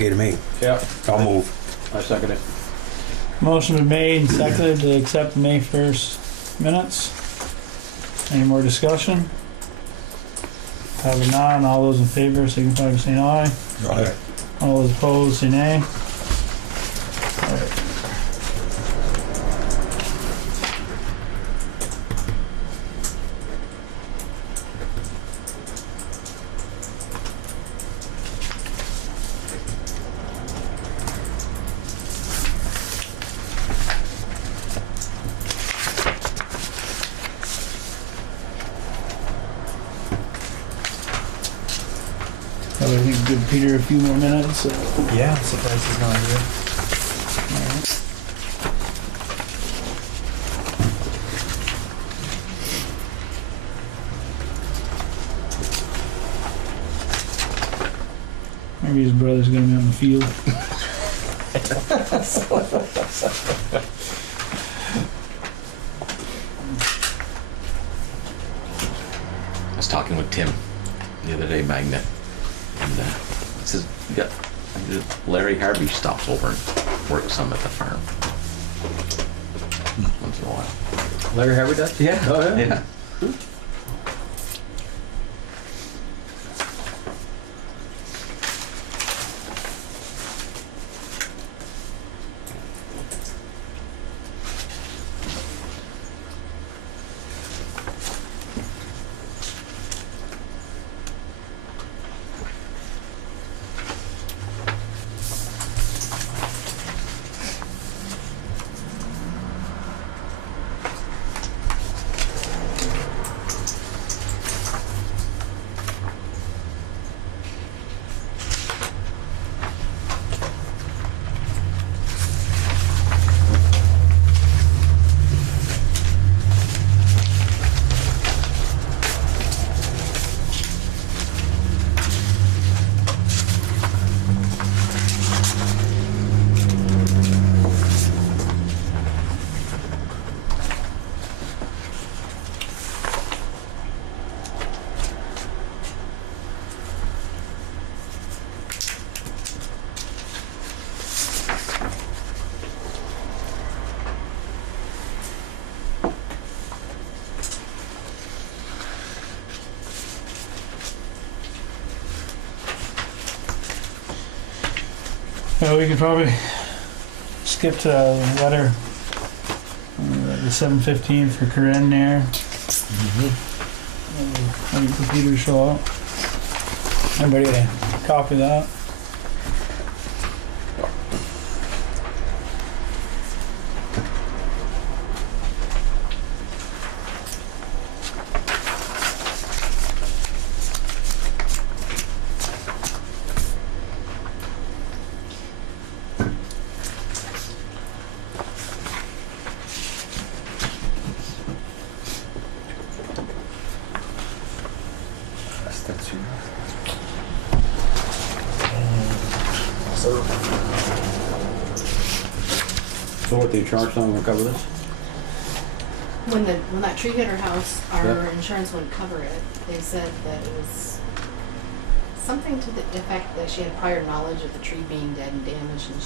okay to me. Yeah, I'll move. I second it. Motion been made and seconded to accept the May 1st minutes. Any more discussion? Having none, all those in favor signify by saying aye. Aye. All those opposed say nay. I think give Peter a few more minutes. Yeah, I'm surprised he's not here. Maybe his brother's gonna be on the field. I was talking with Tim the other day, Magnet, and he says, "You got Larry Harvey stops over and works some at the farm once in a while." Larry Harvey does? Yeah. Oh, yeah? Yeah. Well, we could probably skip to the letter, the 7:15 for Corinne there. Waiting for Peter to show up. Everybody get a copy of that? That's you. So what, the insurance not gonna cover this? When that tree hit her house, our Yep. insurance wouldn't cover it. They said that it was something to the effect that she had prior knowledge of the tree being dead and damaged, and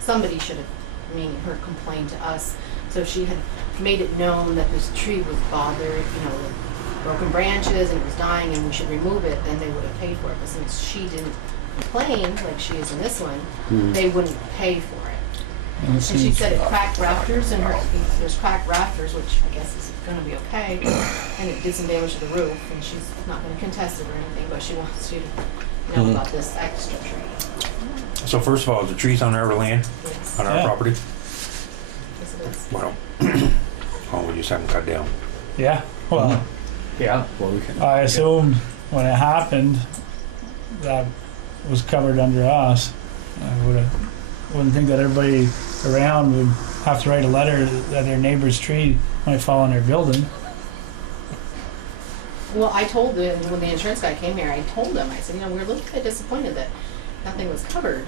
somebody should have, meaning her, complained to us. So if she had made it known that this tree was bothered, with broken branches and it was dying and we should remove it, then they would have paid for it. But since she didn't complain, like she is in this one, they wouldn't pay for it. And she said it cracked rafters, and there's cracked rafters, which I guess is going to be okay, and it did some damage to the roof, and she's not going to contest it or anything, but she wants you to know about this extra tree. So first of all, the tree's on our land, Yes. on our Yeah. property. Yes, it is. Well, oh, we just haven't cut down. Yeah, well, Yeah, well, we can. I assumed when it happened, that was covered under us. I wouldn't think that everybody around would have to write a letter that their neighbor's tree might fall on their building. Well, I told them, when the insurance guy came here, I told them, I said, we're a little bit disappointed that nothing was covered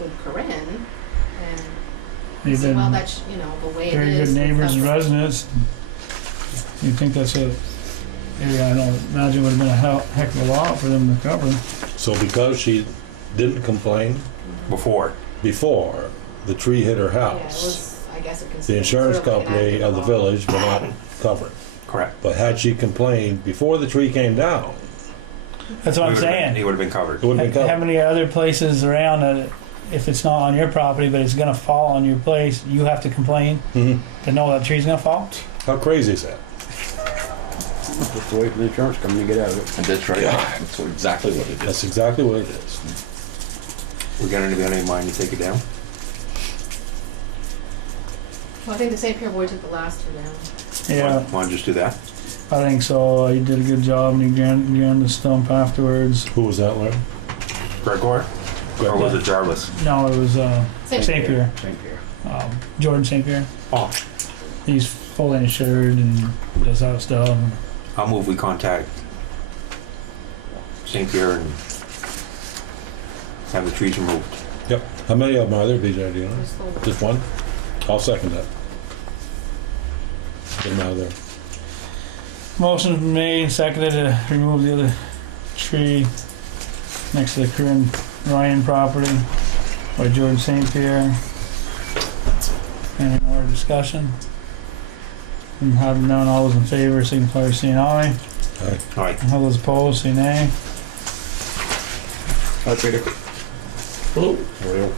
with Corinne, and he They've said, well, been that's, the way it very is. good neighbors and with that. residents. You'd think that's a area, I don't imagine would have been a heck of a lot for them to cover. So because she didn't complain, before. before the tree hit her Yeah, it house. was, I guess it The insurance company of the village will not cover it. Correct. But had she complained before the tree came down, That's what I'm He saying. would have been covered. it wouldn't have been How covered. many other places around that, if it's not on your property, but it's gonna fall on your place, you have to complain Mhm. to know that tree's gonna fall? How crazy is that? Just wait for the insurance company to get out of it. And that's right. That's exactly what it is. That's exactly what it is. We got anybody in mind to take it down? Well, I think the St. Pierre boy took the last two down. Yeah, Want to just do that? I think so. He did a good job, and he ran the stump afterwards. Who was that, Larry? Gregor? Or was it Jarvis? No, it was St. Pierre. St. Pierre. Jordan St. Pierre. Oh, He's fully insured and does that stuff. I'll move we contact St. Pierre and have the trees removed. Yep. How many of them are there, BJ, do you know? Just the- Just one? I'll second that. Get them out of there. Motion's been made and seconded to remove the other tree next to the Kieran Ryan property by Jordan St. Pierre. Any more discussion? And having none, all those in favor, signify by saying aye. All right. All those opposed, say nay. Hi, Peter. Hello.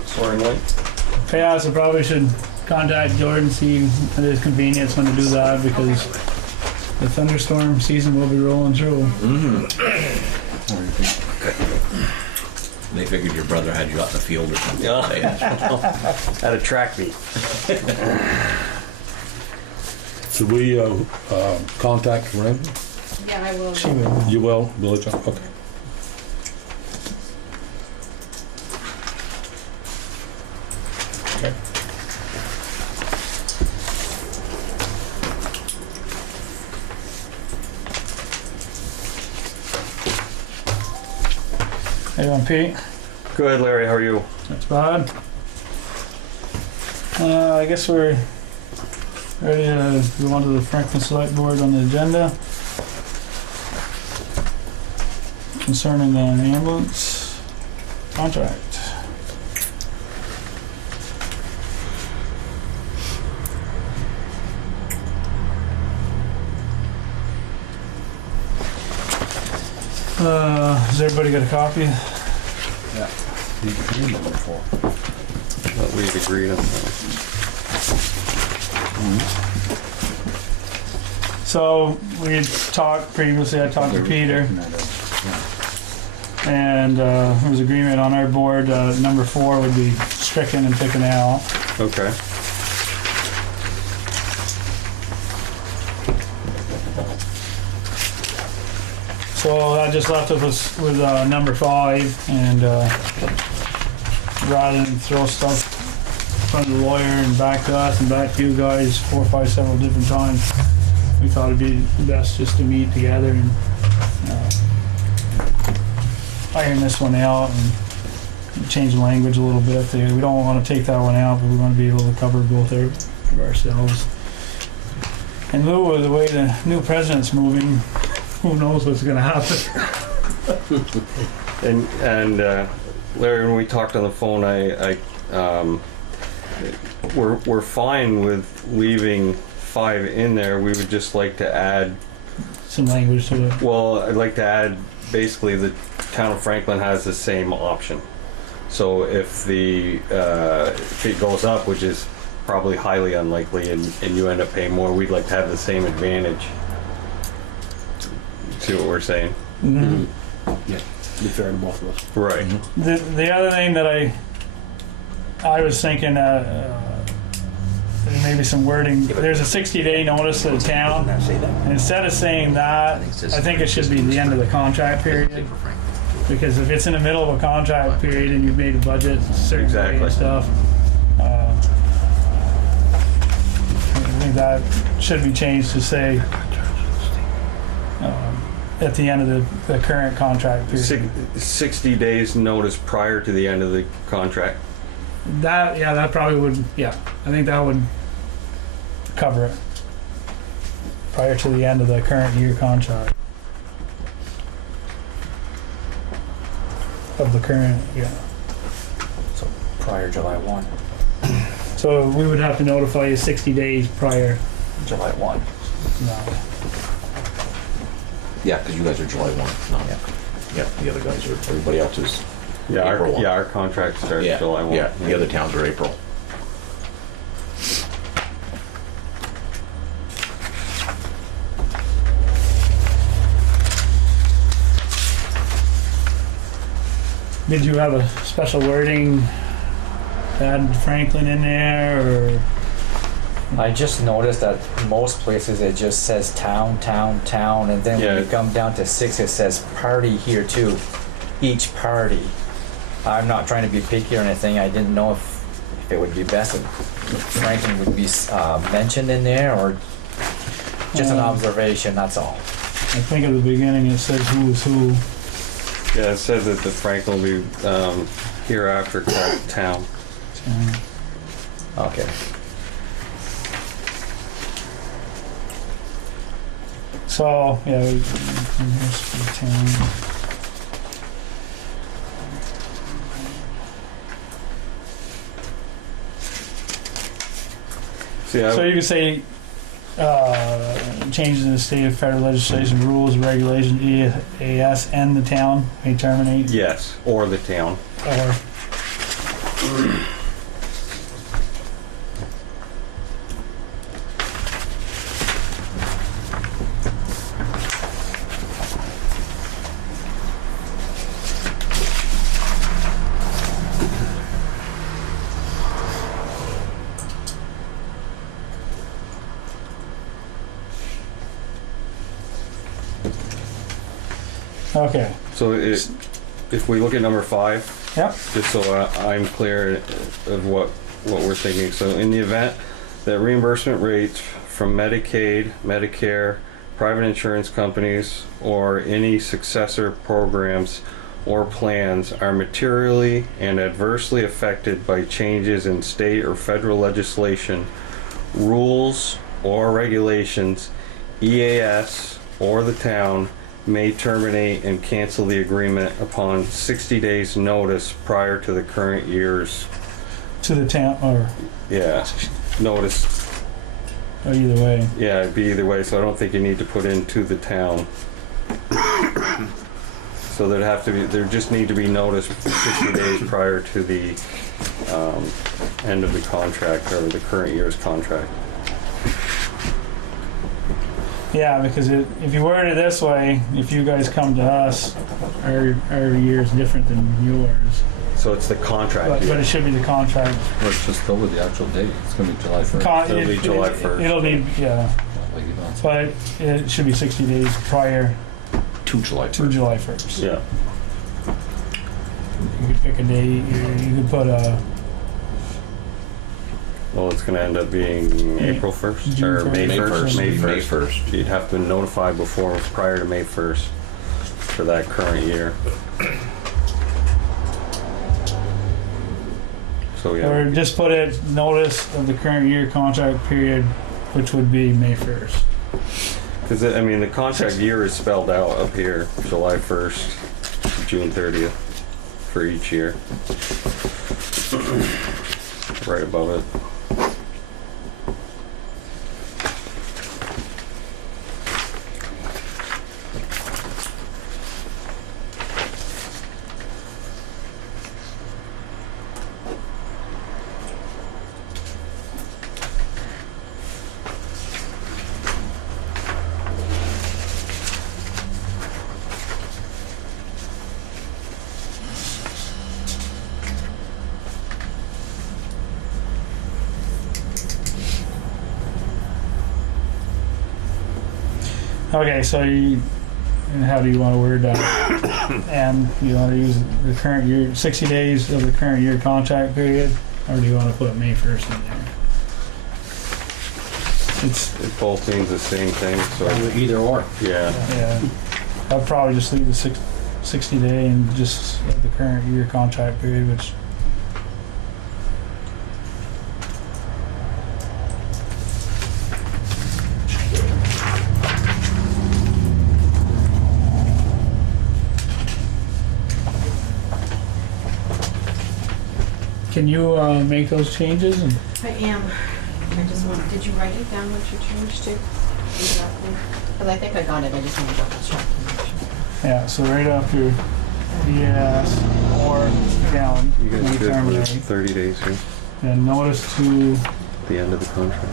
Soaring light. Yeah, so probably should contact Jordan, see at his convenience when to do that, because the thunderstorm season will be rolling through. They figured your brother had you out in the field or something. At a track meet. Should we contact Randy? Yeah, I will. She will. You will, Billy John? Okay. Okay. Hey, on Pete. Good, Larry. How are you? That's bad. I guess we're ready to go on to the Franklin Selectboard on the agenda concerning the ambulance contract. Has everybody got a copy? Yeah. Number 4. What we agreed on. So we had talked previously, I talked to Peter, and there was agreement on our board, number 4 would be stricken and taken out. Okay. So that just left us with number 5, and rather than throw stuff from the lawyer and back to us and back to you guys 4, 5, several different times, we thought it'd be best just to meet together and iron this one out and change the language a little bit. We don't want to take that one out, but we want to be able to cover both of ourselves. In lieu of the way the new president's moving, who knows what's going to happen. And Larry, when we talked on the phone, we're fine with leaving 5 in there. We would just like to add. Some language to it. Well, I'd like to add basically the town of Franklin has the same option. So if it goes up, which is probably highly unlikely, and you end up paying more, we'd like to have the same advantage. See what we're saying? Mm-hmm. Yeah. Be fair to both of us. Right. The other thing that I was thinking maybe some wording. There's a 60-day notice to the town, Not say that. and instead of saying that, I think it should be the end of the contract period. Because if it's in the middle of a contract period and you've made a budget, certain way and Exactly. stuff, I think that should be changed to say at the end of the current contract period. 60 days notice prior to the end of the contract. That probably would, I think that would cover it prior to the end of the current year contract. Of the current, prior July 1. So we would have to notify you 60 days prior. July 1. No. Yeah, because you guys are July 1. No. Yeah, the other guys are, everybody else is Yeah, April 1. our contract starts Yeah, July 1. yeah, the other towns are April. Did you have a special wording, add Franklin in there, or? I just noticed that most places it just says town, town, town, and then when Yeah. you come down to 6, it says party here too. Each party. I'm not trying to be picky or anything. I didn't know if it would be best if Franklin would be mentioned in there, or just an observation. That's all. I think at the beginning it says who is who. Yeah, it says that the Franklin will be hereafter called town. Okay. So, yeah, here's the town. See, So you could say, changes in the state of federal legislation, rules, regulations, EAS, and the town may terminate, yes, or the town. or, okay, So if we look at number 5, yep, just so I'm clear of what we're thinking. So in the event that reimbursement rates from Medicaid, Medicare, private insurance companies, or any successor programs or plans are materially and adversely affected by changes in state or federal legislation, rules, or regulations, EAS or the town may terminate and cancel the agreement upon 60 days notice prior to the current year's, to the town, or notice. either way. Yeah, it'd be either way, so I don't think you need to put into the town. So there just need to be notice 60 days prior to the end of the contract or the current year's contract. Yeah, because if you word it this way, if you guys come to us, our year is different than yours. So it's the contract But year. it should be the contract. Let's just go with the actual date. It's gonna be July 1st. It'll be July 1st. It'll be, yeah, Like, you know. but it should be 60 days prior To July to 1st. July 1st. Yeah. You could pick a date, you could put a, Well, it's gonna end up being April 1st or June May 1st. May May 1st. 1st. You'd have to notify prior to May 1st for that current year. So yeah, or just put it, notice of the current year contract period, which would be May 1st. because I mean the contract year is spelled out up here, July 1st, June 30th for each year, right above it. Okay, so and how do you want to word that? And you want to use the current year, 60 days of the current year contract period, or do you want to put May 1st in there? It both means the same thing, so Either or. yeah. Yeah, I'd probably just leave the 60 day and just have the current year contract period, which. can you make those changes? And I am. I just want, did you write it down what you changed to? Exactly. Because I think I got it, I just want to double check. yeah, so right after yes or down, You guys we good terminate, with 30 days here, then notice to the end of the contract?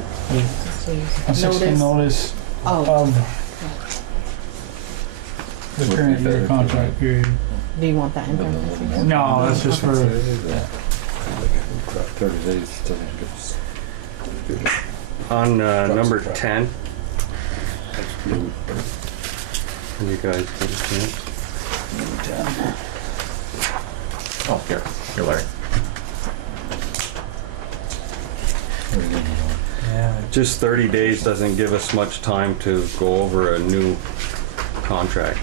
a 16 notice Oh, of the Would current be year better contract period. do you want that in there? No, that's just for 30 days doesn't give us. On number 10, New. can you guys get a chance? Oh, here, Larry. Yeah. Just 30 days doesn't give us much time to go over a new contract.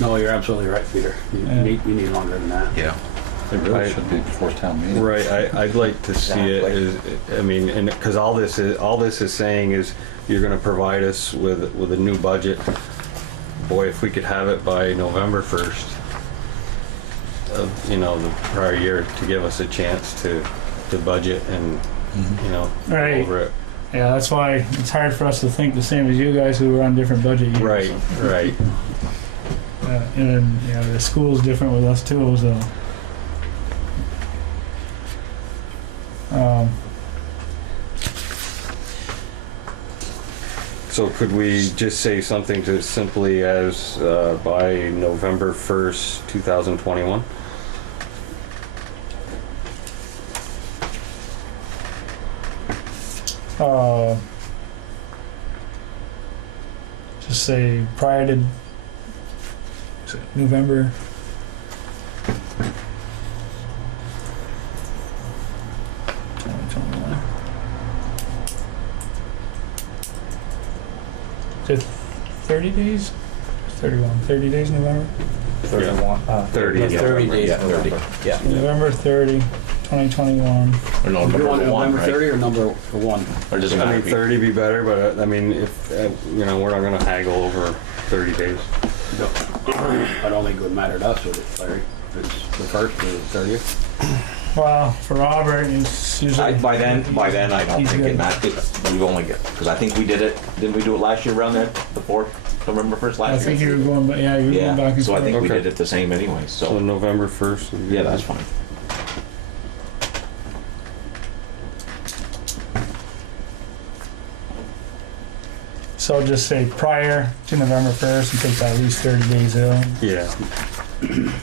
No, you're absolutely right, Peter. You Yeah. need longer than that. Yeah. It really I- should be before town meeting. Right, I'd like to see it as, I mean, and, cause all this is saying is you're gonna provide us with a new budget. Boy, if we could have it by November 1st of, you know, the prior year to give us a chance to budget and, you know, go Right. over it. Yeah, that's why it's hard for us to think the same as you guys who were on different budget years. Right, right. And then, you know, the school's different with us too, so. So could we just say something to simply as, by November 1st, 2021? Just say prior to November. Is it 30 days? 31. 30 days November? 31. 30, yeah. 30 days Yeah, November. 30. Yeah. November 30, 2021. Or no, You number want one, November right? 30 or number 1? Or does it I matter? mean, 30 be better, but I mean, if, you know, we're not gonna haggle over 30 days. I don't think it would matter to us, would it, Larry? If it's the 1st or the 30th? Well, for Robert, it's usually. By then, I don't He's think good. it matters. We've only got, because I think we did it, didn't we do it last year around there, the 4th, November 1st I last think year? you were going, but yeah, you were going back Yeah, and so I forth. think we Okay. did it the same anyway, So so, November 1st. would be yeah, good. that's fine. So just say prior to November 1st and take that at least 30 days out. Yeah.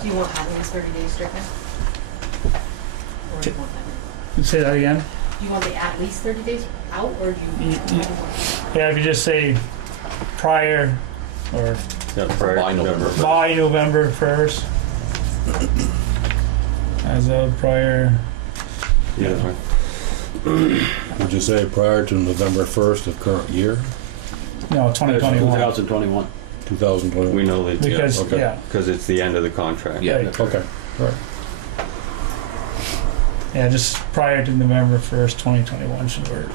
Do you want at least 30 days stricken? Or do you want that? Say that again? Do you want the at least 30 days out, or do you? Yeah, if you just say prior or Yeah, prior By to November. by November 1st. As of prior, Yeah, that's fine. Would you say prior to November 1st of current year, no, 2021. 2021. 2021? We know that, Because, okay. yeah, because it's the end of the contract. Yeah. Right. Okay, all right. yeah, just prior to November 1st, 2021 should work.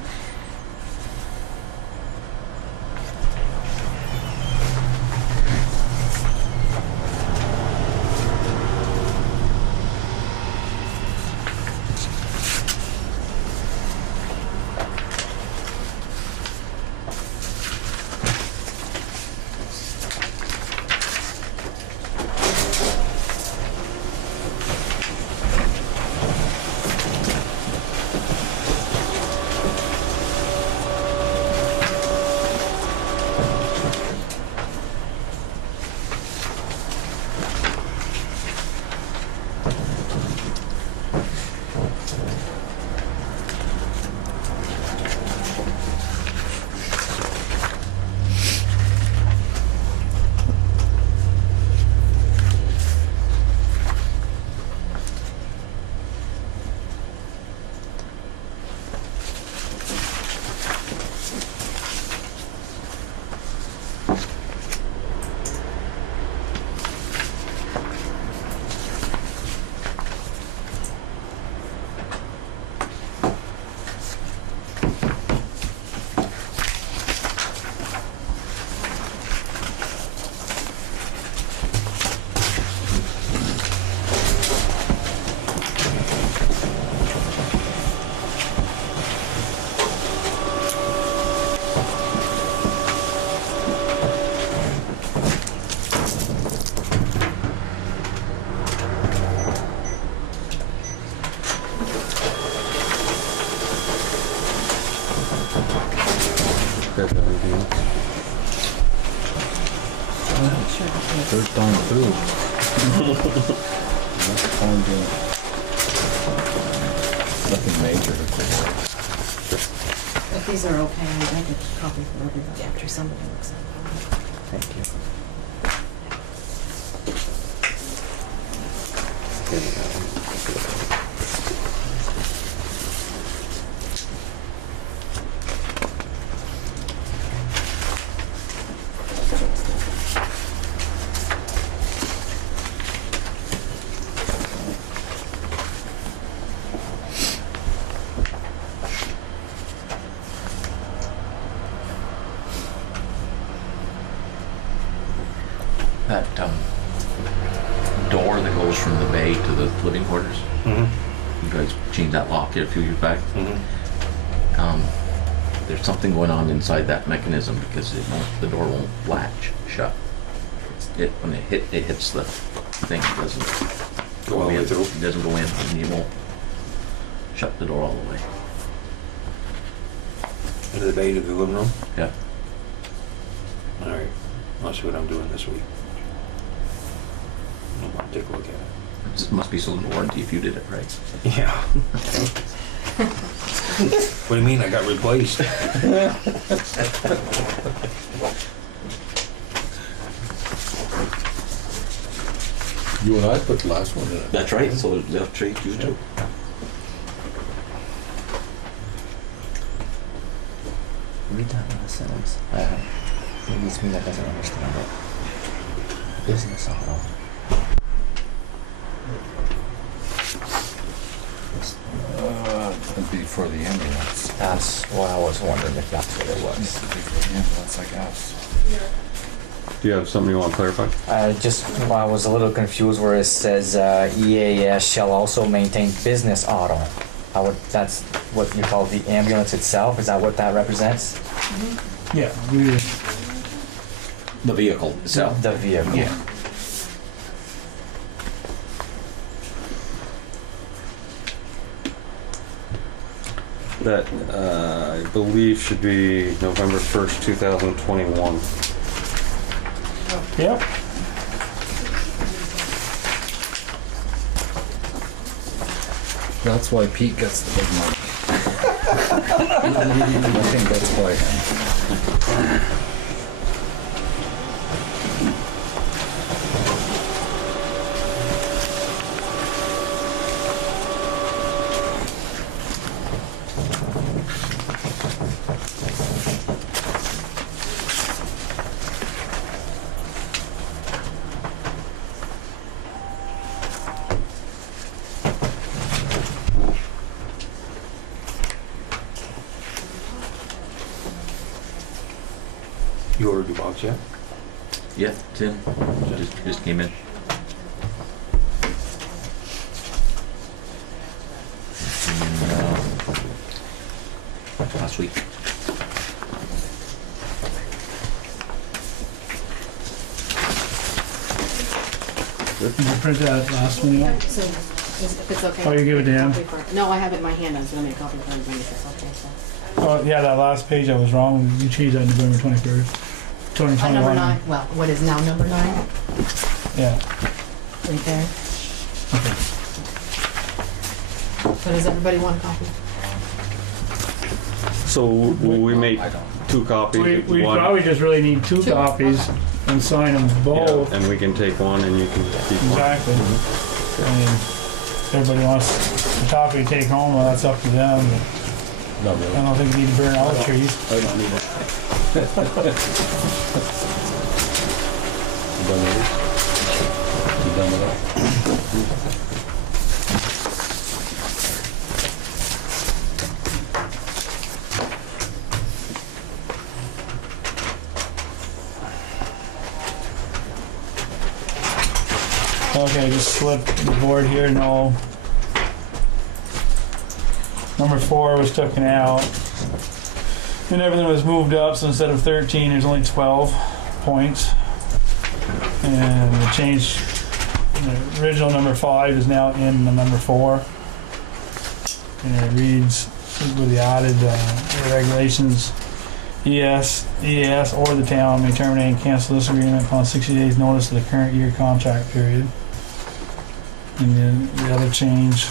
first time through. Nothing major. If these are okay, I'll make a copy for everybody after somebody looks at them. Thank you. That door that goes from the bay to the living quarters, Mm-hmm. you guys changed that lock here a few years back. Mm-hmm. There's something going on inside that mechanism because the door won't latch shut. When it hits the thing, it doesn't Go all the way in. through. It doesn't go in, and you won't shut the door all the way. Into the bay to the living room? Yeah. All right. I'll see what I'm doing this week. I'll take a look at it. It must be still in warranty if you did it right. Yeah. What do you mean? I got replaced. You and I put the last one in it. That's right. So they'll treat you too. Read that last sentence. Maybe it's me that doesn't understand it. Business auto. It'd be for the ambulance. That's what I was wondering if that's what it Needs was. to be for the ambulance, I guess. Do you have something you want to clarify? I was a little confused where it says EAS shall also maintain business auto. That's what you call the ambulance itself? Is that what that represents? Yeah, we, The vehicle itself. The vehicle. Yeah. That, I believe should be November 1st, 2021. yep. That's why Pete gets the big money. I think that's why him. You ordered your box yet? Yeah, Tim. Just came in. Last week. Did you print that last one yet? So, if it's okay. Oh, you give it to him? Copy for- No, I have it in my hand. I was gonna make a copy for everybody if it's okay, so. Oh, yeah, that last page I was wrong. You changed that November 21st, 2021. Number 9, well, what is now number 9, Yeah. right there. So does everybody want a copy? So will we make I don't. 2 copies? We One- probably just really need 2 Two, copies okay. and sign them Yeah, both. and we can take one and you can keep one. Exactly. I mean, if everybody wants a copy to take home, well, that's up to them. But Not I really. don't think we need to burn all the trees. I don't need it. You done with it? You done with that? Okay, just slip the board here. No. Number 4 was taken out. And everything was moved up, so instead of 13, there's only 12 points. And the change, the original number 5 is now in the number 4. And it reads with the added regulations. ES or the town may terminate and cancel this agreement upon 60 days notice of the current year contract period. And then the other change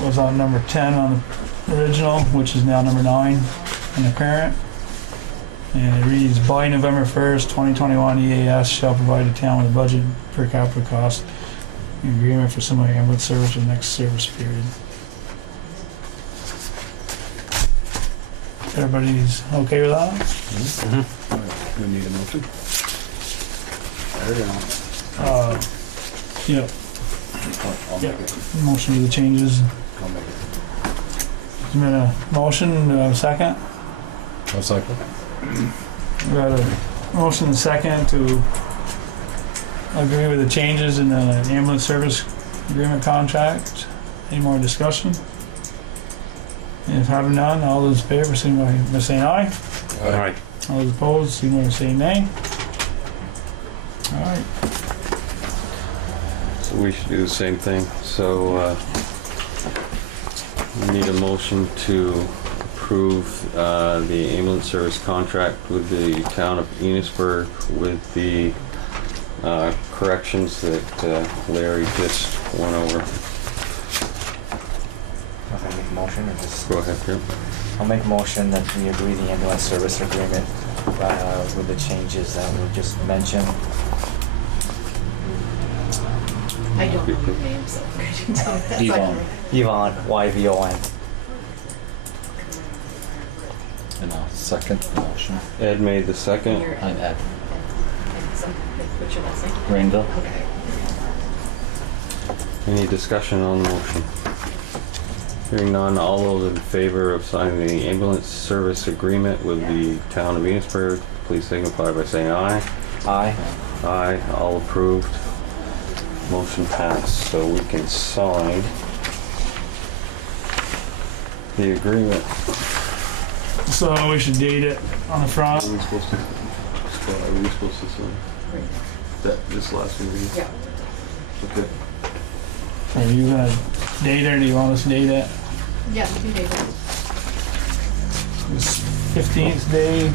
was on number 10 on the original, which is now number 9 in the current. And it reads, by November 1st, 2021, EAS shall provide the town with a budget per capita cost agreement for semi-ambulance service for the next service period. Everybody's okay with that? We need a motion. Yep. I'll Yep. make it. Motion to the changes. I'll make it. There's been a motion, do I have a second? I'll second. We got a motion and second to agree with the changes in the ambulance service agreement contract. Any more discussion? If having none, all those in favor, signify by saying aye. Alright. All those opposed, signify by saying nay. Alright, So we should do the same thing. So we need a motion to approve the ambulance service contract with the town of Enosburgh with the corrections that Larry just went over. I'll make a motion or just... Go ahead, Jim. I'll make a motion that we agree the ambulance service agreement with the changes that were just mentioned. I don't know your name, so I can tell you that. Yvonne. Yvonne, Y-V-O-N. And I'll second the motion. Ed made the second. You're- I'm Ed. What's your last name? Rainville. Okay. Any discussion on the motion? Hearing none, all those in favor of signing the ambulance service agreement with the town of Enosburgh, please signify by saying aye. Aye. Aye, all approved. Motion passed, so we can sign the agreement. so we should date it on the front. Are we supposed to, Scott, are we supposed to sign this last one? Yeah. Okay. Are you gonna date it or do you want us to date it? Yeah, you can do that. This 15th day.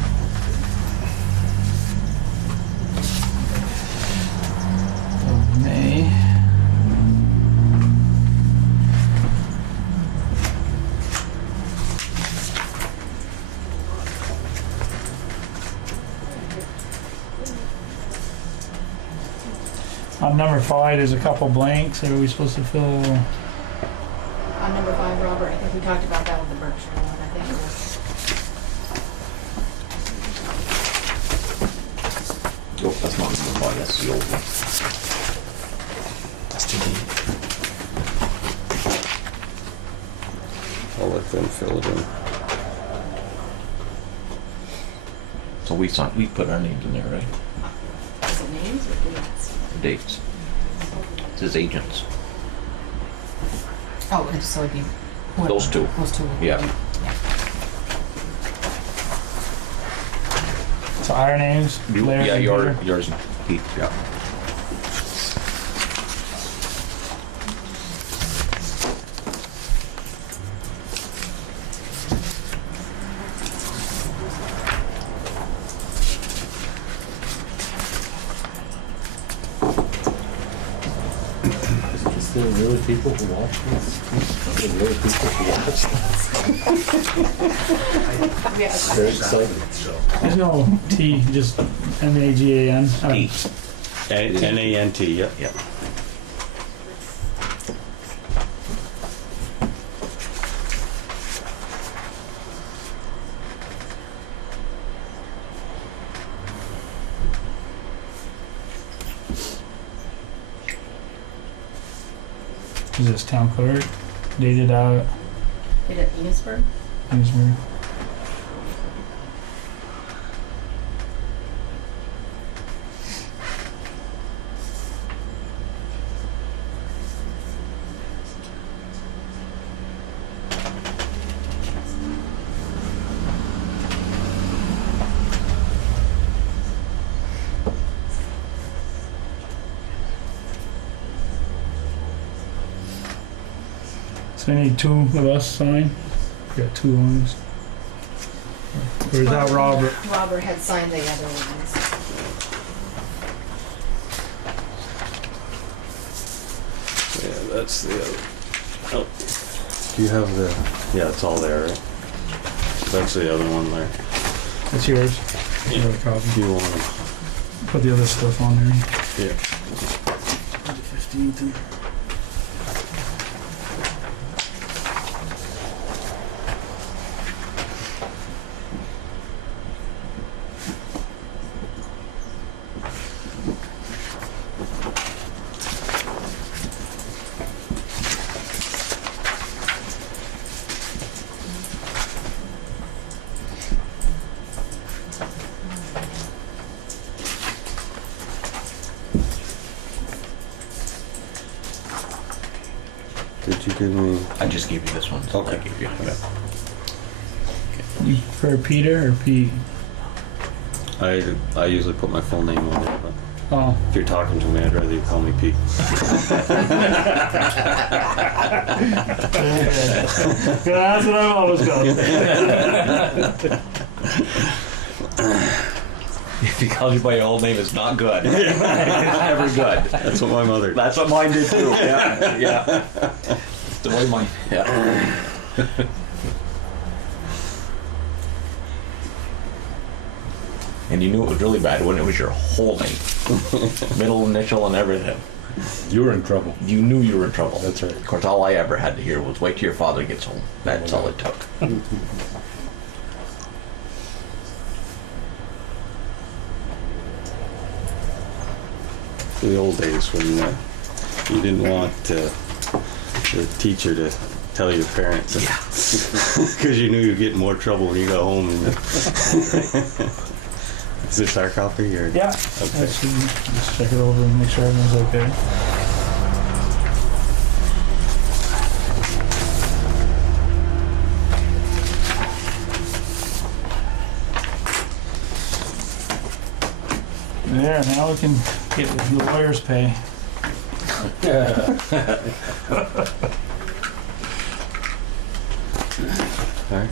Of May. On number 5, there's a couple blanks. Are we supposed to fill? On number 5, Robert, I think we talked about that with the Berkshire one, I think it was. Oh, that's not number 5, that's the old one. That's too deep. I'll let them fill it in. So we put our names in there, right? Is it names or dates? Dates. It says agents. Oh, so it'd be. Those two. Those two. Yeah. So our names? Larry Yeah, and Peter? yours and Pete, yeah. Is there really people who watch this? Is there really people who watch this? Yeah. Very excited. There's no T, just M-A-G-A-N. Pete. N-A-N-T, yep. Yeah. Is this town clerk? Dated out Did it Enosburgh? Enosburgh. So I need two of us sign. We got two ones. Or is that Robert? Robert had signed the other ones. Yeah, that's the other. Oh. Do you have the? Yeah, it's all there, right? That's the other one there. That's yours. Yeah. No problem. Do you want to? Put the other stuff on there. Yeah. 15th. Did you give me? I just gave you this one. So Okay. I gave you. You prefer Peter or Pete? I usually put my full name on there, but Oh. if you're talking to me, I'd rather you call me Pete. That's what I've always done. If he calls you by your old name, it's not good. It's never good. That's what my mother. That's what mine did too. Yeah, yeah. The way mine. Yeah. And you knew it was really bad when it was your whole name, middle initial, and everything. You were in trouble. You knew you were in trouble. That's right. Of course, all I ever had to hear was, "Wait till your father gets home." That's all it took. The old days when you didn't want the teacher to tell your parents because you knew you'd get in more trouble when you got home. And is this our copy or? Yeah. Okay. Let's check it over and make sure everything's okay. There, now we can get the lawyer's pay.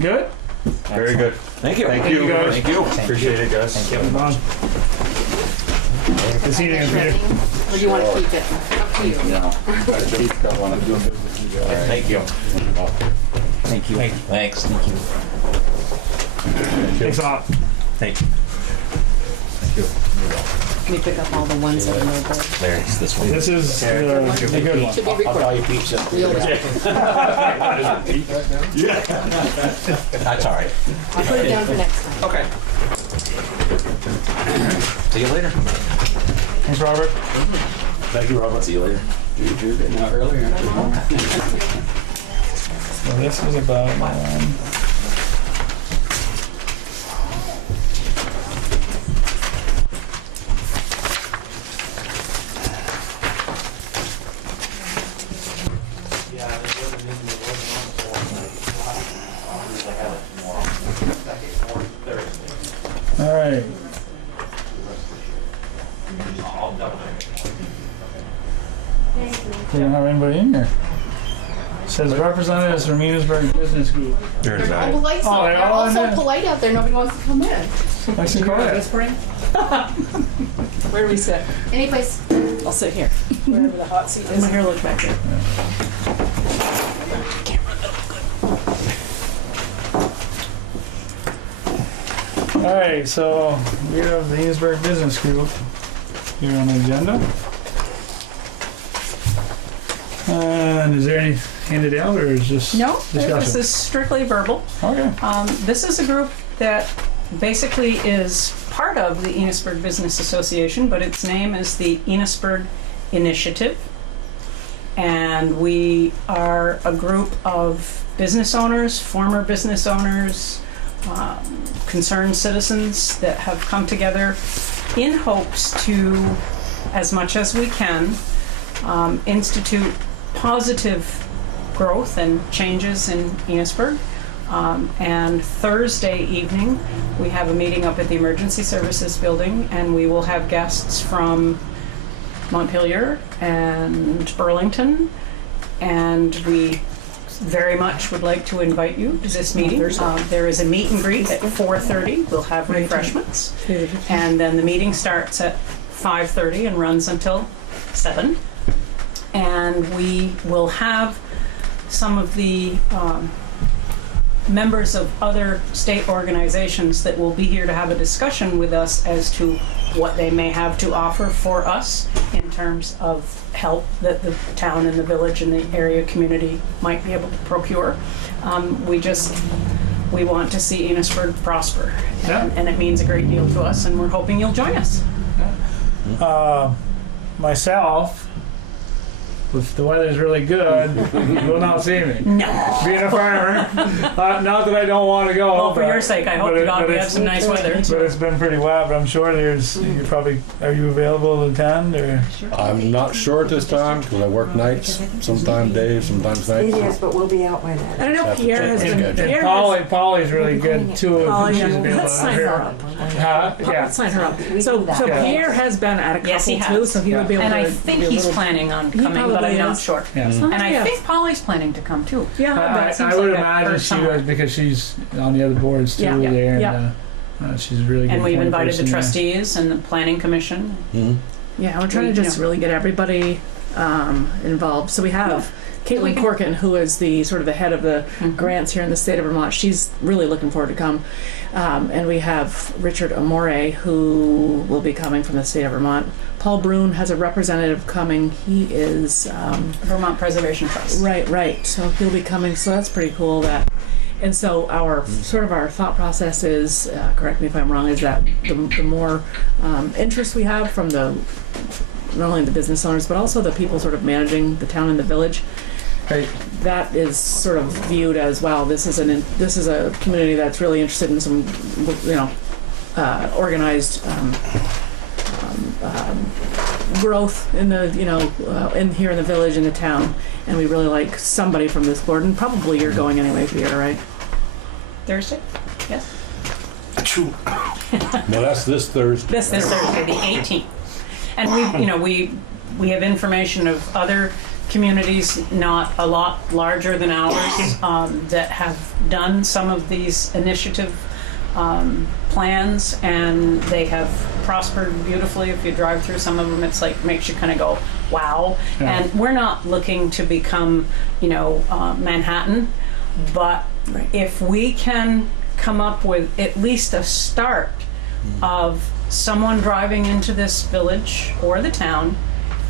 Good? Very good. Thank you. Thank you, guys. Thank you. Appreciate it, guys. Moving on. Good seeing you, Peter. Or do you want to keep it? Up to you. Thank you. Thank you. Thanks. Thank you. Thanks a lot. Thank you. Can you pick up all the ones that are no good? There, it's this one. This is the good one. Should be I'll buy recorded. you pizza. We'll- That's all right. I'll put it down for next time. Okay. See you later. Thanks, Robert. Thank you, Robert. See you later. You're getting out earlier. So this is about all right. We don't have anybody in here. Says representatives from Enosburgh Business Group. There's All the lights Oh, out. they're They're all all in so there? polite out there, nobody wants to come in. Nice and quiet. Where do we sit? Any place. I'll sit here. Wherever the hot seat is. My hair looks back there. All right, so we have the Enosburgh Business Group here on the agenda. And is there any handed out or is just No, discussion? this is strictly verbal. Okay. This is a group that basically is part of the Enosburgh Business Association, but its name is the Enosburgh Initiative. And we are a group of business owners, former business owners, concerned citizens that have come together in hopes to, as much as we can, institute positive growth and changes in Enosburgh. And Thursday evening, we have a meeting up at the Emergency Services Building, and we will have guests from Montpelier and Burlington, and we very much would like to invite you to this meeting. There is a meet and greet at 4:30. We'll have refreshments. And then the meeting starts at 5:30 and runs until 7. And we will have some of the members of other state organizations that will be here to have a discussion with us as to what they may have to offer for us in terms of help that the town and the village and the area community might be able to procure. We want to see Enosburgh prosper, and it means a great deal to us, and we're hoping you'll join us. Myself, if the weather's really good, you will not see me. No. Being a farmer, not that I don't want to go. Well, for your sake, I hope to God we have some nice weather. But it's been pretty wet, but I'm sure you probably, are you available to attend, or? I'm not sure at this time because I work nights, sometimes days, sometimes nights. It is, but we'll be out by then. I don't know, Pierre has been. And Polly's really good too. Polly, She's available. let's sign her up. Yeah. Let's sign her up. So Yeah. Pierre has been at a couple Yes, he has. too, so he would be able to. And I think be a he's little- planning on He coming, but probably I'm not is. sure. Yeah. And I think Polly's planning to come too. Yeah, that seems I would like imagine she somewhere. was, because she's on the other boards too Yeah. Yeah. there, Yeah. and she's a really good. And we've point invited the person there. trustees and the planning commission. Yeah, we're trying to just really get everybody involved. So we have Caitlin Corkin, who is the sort of the head of the grants here in the state of Vermont. She's really looking forward to come. And we have Richard Amore, who will be coming from the state of Vermont. Paul Brune has a representative coming. He is Vermont Preservation Trust. right. So he'll be coming. So that's pretty cool. And so our sort of our thought process is, correct me if I'm wrong, is that the more interest we have from not only the business owners but also the people sort of managing the town and the village, Right. that is sort of viewed as, wow, this is a community that's really interested in some organized growth in the in here in the village, in the town, and we really like somebody from this board. And probably you're going anyway, Peter, right? Thursday? Yes. No, that's this Thursday. This Thursday, the 18th. And we have information of other communities, not a lot larger than ours, that have done some of these initiative plans, and they have prospered beautifully. If you drive through some of them, it's like makes you kind of go, wow. Yeah. And we're not looking to become, Manhattan, but if we can come up with at least a start of someone driving into this village or the town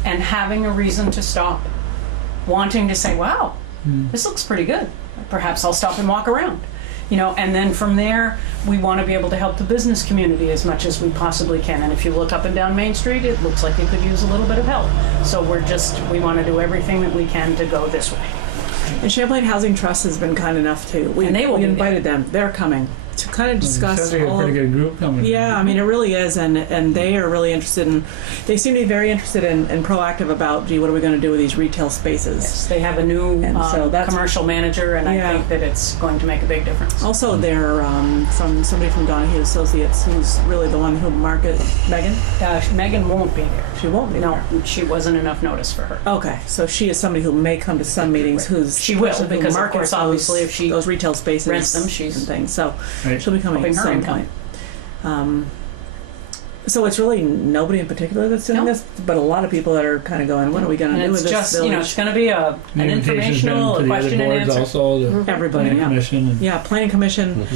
and having a reason to stop, wanting to say, wow, this looks pretty good. Perhaps I'll stop and walk around. And then from there, we want to be able to help the business community as much as we possibly can. And if you look up and down Main Street, it looks like it could use a little bit of help. So we want to do everything that we can to go this way. And Champlain Housing Trust has been kind enough to. We invited them. They're coming to kind of discuss. Sounds like a pretty good group coming. Yeah, I mean, it really is, and they are really interested in. They seem to be very interested in and proactive about, what are we going to do with these retail spaces? Yes, they have a new commercial manager, and I think that it's going to make a big difference. Also, they're somebody from Donahue Associates, who's really the one who market Megan. Megan won't be there. She won't be there. No, she wasn't enough notice for her. Okay, so she is somebody who may come to some meetings. She will, because of course, obviously, if she those retail spaces rents them, she's and things. So. Right. She'll be coming at some point. So it's really nobody in particular that's doing this, but a lot of people that are kind of going, what are we going to do with this just, village? it's going to be an informational, a question and answer. Also, everybody, planning commission. Planning commission,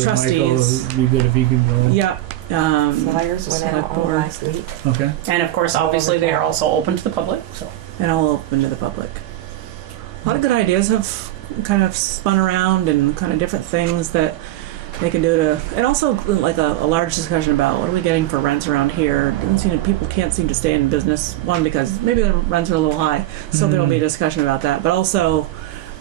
trustees. Michael, it'd be good if he can go. Yeah. Flyers went out all last week. Okay. And of course, obviously, they are also open to the public. And all open to the public. A lot of good ideas have kind of spun around, and kind of different things that they can do to, and also like a large discussion about what are we getting for rents around here. People can't seem to stay in business, one, because maybe the rents are a little high, so there will be a discussion about that, but also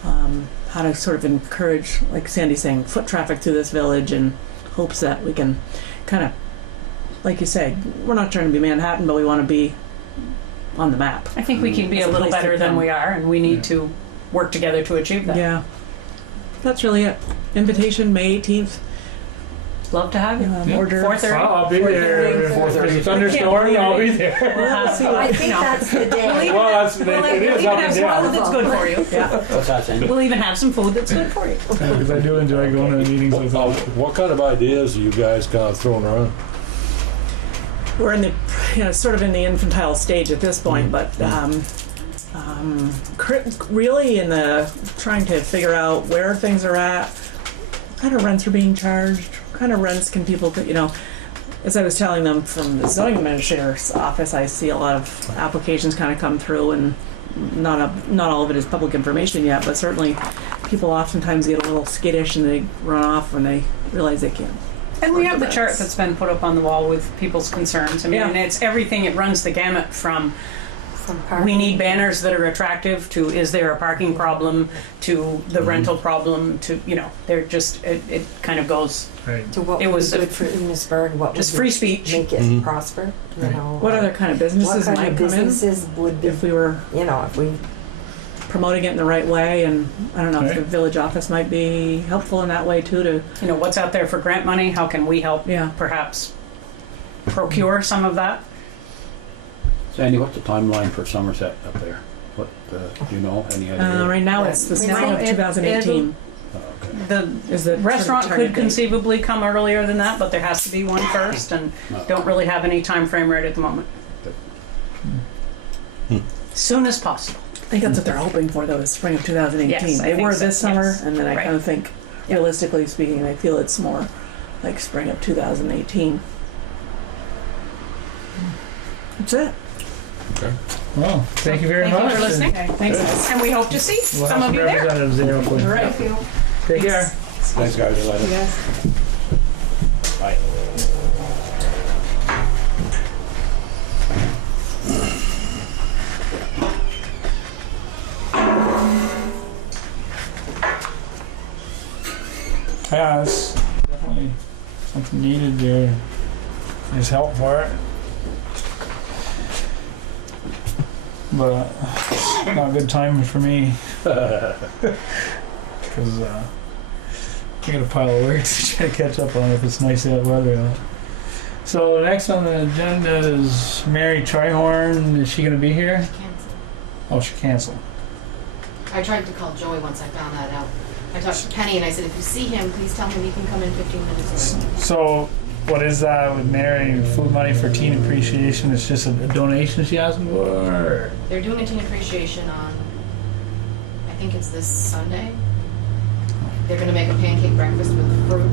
how to sort of encourage, like Sandy's saying, foot traffic through this village, in hopes that we can kind of, like you say, we're not trying to be Manhattan, but we want to be on the map. I think we can be a little better than we are, and we need to work together to achieve that. Yeah. That's really it. Invitation May 18th. Love to have you. Order 4:30. I'll be there. 4:30. thunderstorm, I'll be there. I think that's the day. Well, that's, it is up and Food down. that's good for you. Yeah. What's that, Sandy? We'll even have some food that's good for you. Because I do enjoy going to the meetings with them. What kind of ideas are you guys kind of throwing around? We're in the, sort of in the infantile stage at this point, but really in the trying to figure out where things are at, what kind of rents are being charged, what kind of rents can people, as I was telling them from the zoning administrator's office, I see a lot of applications kind of come through, and not all of it is public information yet, but certainly people oftentimes get a little skittish and they run off when they realize they can't. And we have the chart that's been put up on the wall with people's concerns. I mean, Yeah. it's everything. It runs the gamut from parking. we need banners that are attractive to is there a parking problem to the rental problem to, they're just, it kind of goes. Right. To what It would was be good for Enosburgh, what just would free speech. make it prosper, Right. What other kind of businesses what kind might of come in businesses would be, if we were if we, promoting it in the right way? And I don't know if Right. the village office might be helpful in that way too, to What's out there for grant money? How can we help perhaps procure some of that? Sandy, what's the timeline for Somerset up there? What, do you know, any idea? right now it's the spring No, of 2018. The Is the restaurant target could date. conceivably come earlier than that, but there has to be one first, and don't really have any time frame right at the moment. Soon as possible. I think that's what they're hoping for, though, is spring of 2018. Yes, I They think were so, this summer, yes. and then I Right. kind of think, realistically speaking, I feel it's more like spring of 2018. That's it. Well, thank you very Thank much. you for listening. And Thanks. And we hope to see We'll some have of some you there. representatives there, hopefully. All right. Take care. Thanks, guys. Bye. Yeah, that's definitely something needed there. There's help for it. But it's not a good time for me. Because I got a pile of work to try to catch up on if it's nice out weather out. So next on the agenda is Mary Trihorn. Is she going to be here? Cancel. Oh, she canceled. I tried to call Joey once I found that out. I talked to Penny and I said, if you see him, please tell him he can come in 15 minutes early. So what is that with Mary? Food money for teen appreciation? It's just a donation she asked for? Or? They're doing a teen appreciation on, I think it's this Sunday. They're gonna make a pancake breakfast with fruit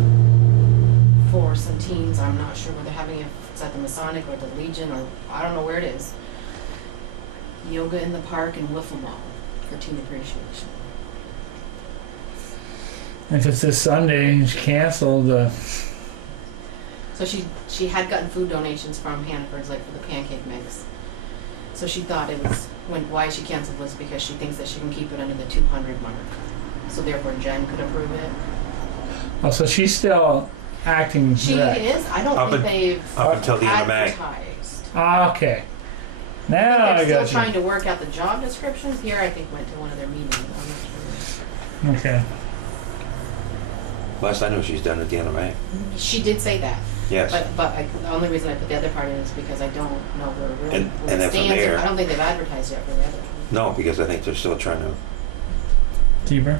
for some teens. I'm not sure where they're having it. It's at the Masonic or the Legion or I don't know where it is. Yoga in the park and wiffle ball for teen appreciation. If it's this Sunday and she canceled, So she had gotten food donations from Hannaford's, like for the pancake mix. So she thought it was why she canceled was because she thinks that she can keep it under the 200 mark. So therefore Jen could approve it. oh, so she's still acting She direct. is. I don't think they've Up until the end of May. advertised. Ah, okay. Now They're I still got trying to work out the job descriptions. Pierre, I think, went to one of their meetings. I'm not sure. you. Okay. Last I know, she's done at the end of May. She did say that. Yes. But the only reason I put the other part in is because I don't know where And it then from stands. there- I don't think they've advertised yet for the other one. No, because I think they're still trying to, Deeper.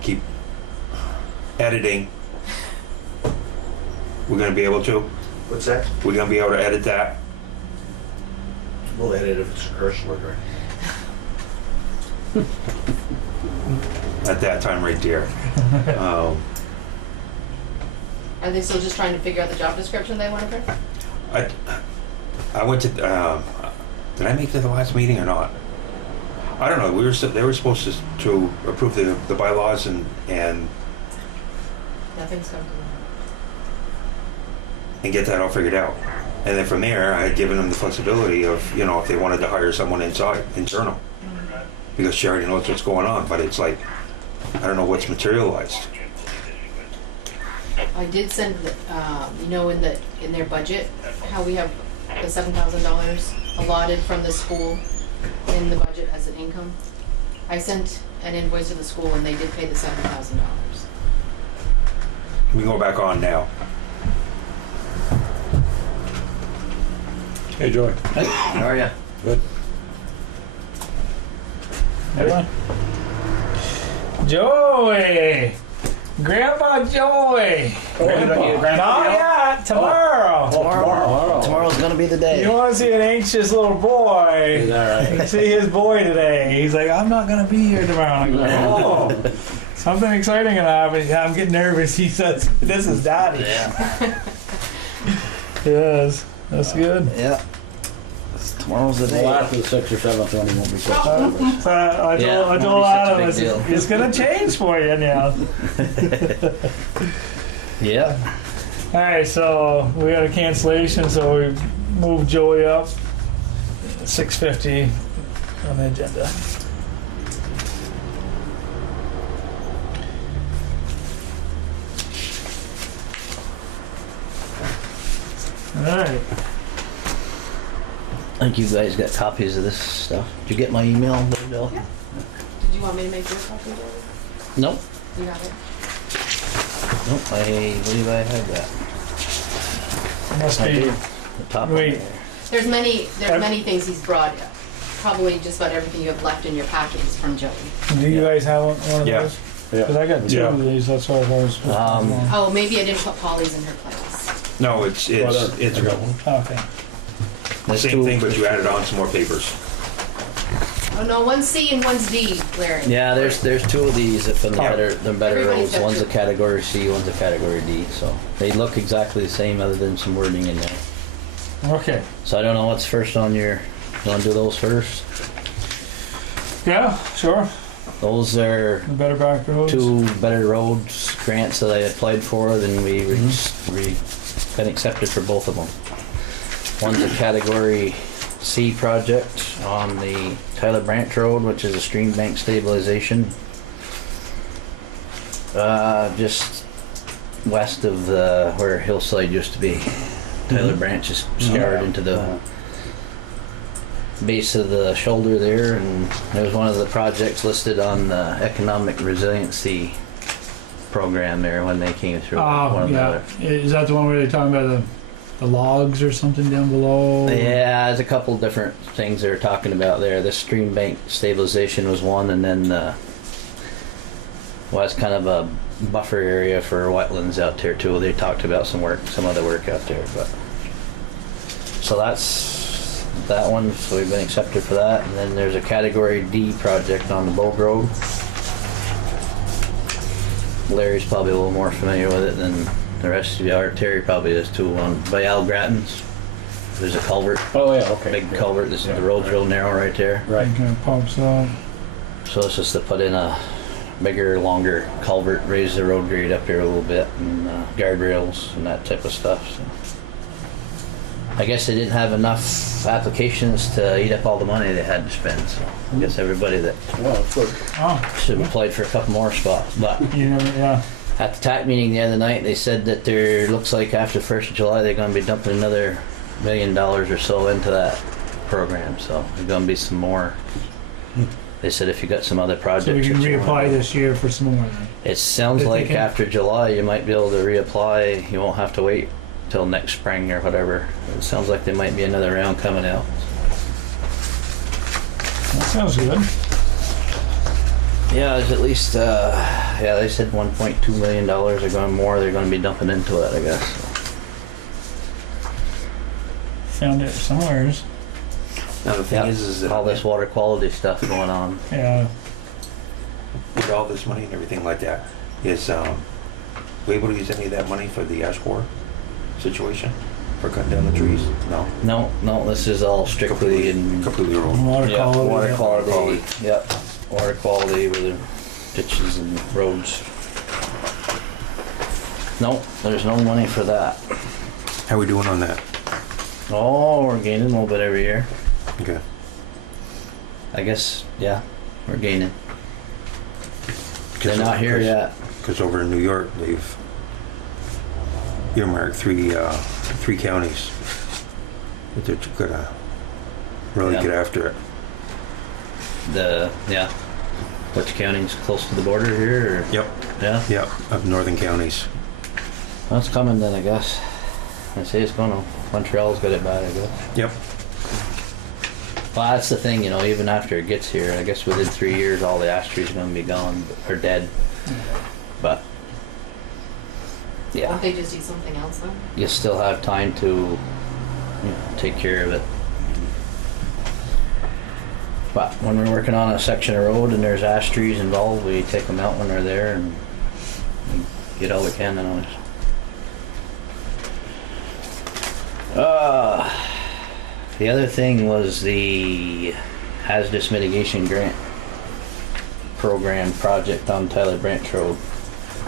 keep editing. We're gonna be able to? What's that? We're gonna be able to edit that? We'll edit if it's a curse word, right? At that time right there. Are they still just trying to figure out the job description they wanted for? I went to, did I make it to the last meeting or not? I don't know, they were supposed to approve the bylaws and Nothing's come to them. and get that all figured out. And then from there, I had given them the flexibility of, if they wanted to hire someone internal. Because she already knows what's going on, but it's like, I don't know what's materialized. I did send the, in their budget, how we have the $7,000 allotted from the school in the budget as an income. I sent an invoice to the school and they did pay the $7,000. We can go back on now. Hey, Joy. How are you? Good. Everyone? Joey! Grandpa Joey! Not yet, tomorrow! Tomorrow's gonna be the day. You want to see an anxious little boy? Is that right? You see his boy today. He's like, I'm not gonna be here tomorrow. I'm like, oh, something exciting gonna happen. I'm getting nervous. He says, "This is Daddy." Yeah. Yes, that's good. Yeah. Tomorrow's the day. Well, after the 6th or 7th one, he won't be so So I Yeah, told won't be such a Adam, big it's, deal. it's gonna change for you now. Yeah. All right, so we got a cancellation, so we moved Joey up 6:50 on the agenda. All right. I think you guys got copies of this stuff. Did you get my email, Bill? Yeah. Did you want me to make your copy, Joey? Nope. You got it? Nope. I believe I have that. Must I be. do. The top one Wait. there. There's many things he's brought. Probably just about everything you have left in your packet is from Joey. Do you guys have one of Yeah. those? Yeah. Because I got two Yeah. of these. That's why I was. Oh, maybe I didn't put Polly's in her place. No, it's I got one. Okay. There's same two- thing, but you added on some more papers. Oh no, one's C and one's D, Larry. Yeah, there's two of these from the better Everybody's roads. got One's two. a category C, one's a category D. So they look exactly the same, other than some wording in there. Okay. So I don't know what's first on your. You want to do those first? Yeah, sure. Those are The better back roads. two better roads grants that I applied for. Then we been accepted for both of them. One's a category C project on the Tyler Branch Road, which is a stream bank stabilization. Just west of where Hillside used to be. Tyler Branch is scoured into the base of the shoulder there, and it was one of the projects listed on the economic resiliency program there when they came through. One of the yeah. other- Is that the one where they're talking about the logs or something down below? Yeah, there's a couple different things they were talking about there. The stream bank stabilization was one, and then it's kind of a buffer area for wetlands out there too. They talked about some other work out there, but so that's that one. So we've been accepted for that, and then there's a category D project on the Bogue Road. Larry's probably a little more familiar with it than the rest of you. Terry probably is too. By Al Grattan's, there's a culvert, Oh, yeah, okay. big Yeah. culvert. The road's real narrow right there. Right. It kind of pops out. So it's just to put in a bigger, longer culvert, raise the road grade up here a little bit, and guardrails and that type of stuff. So I guess they didn't have enough applications to eat up all the money they had to spend. So I guess everybody that Well, that's good. Oh, should have applied for a couple more spots. But you never, yeah. at the TAC meeting the other night, they said that there looks like after the 1st of July they're going to be dumping another $1 million or so into that program. So there's going to be some more. They said if you got some other projects. So we can that you reapply wanna- this year for some more then. It sounds They're like thinking- after July you might be able to reapply. You won't have to wait till next spring or whatever. It sounds like there might be another round coming out. That sounds good. Yeah, there's at least, they said $1.2 million are going more. They're going to be dumping into it, I guess. Found it somewheres. Now the thing Yeah, is that all this water quality stuff going on. Yeah. with all this money and everything like that, is we able to use any of that money for the ash borer situation? For cutting down the trees? No. No, this is all strictly in Completely wrong. Water yeah, quality. water yeah. quality. Yep, water quality with the ditches and roads. No, there's no money for that. How we doing on that? Oh, we're gaining a little bit every year. Okay. I guess, yeah, we're gaining. They're not here yet. Because over in New York, they've earmarked three counties that they're gonna really Yeah. get after it. Which county's close to the border here? Or? Yep. Yeah. Yep. Up northern counties. Well, it's coming then, I guess. I say it's gonna. Montreal's got it bad, I guess. Yep. Well, that's the thing, you know, even after it gets here, I guess within 3 years all the ash trees are gonna be gone, or dead. But, yeah, Won't they just do something else then? you still have time to, you know, take care of it. But when we're working on a section of road and there's ash trees involved, we take them out when they're there and we get all we can on it. The other thing was the hazardous mitigation grant program project on Tyler Branch Road.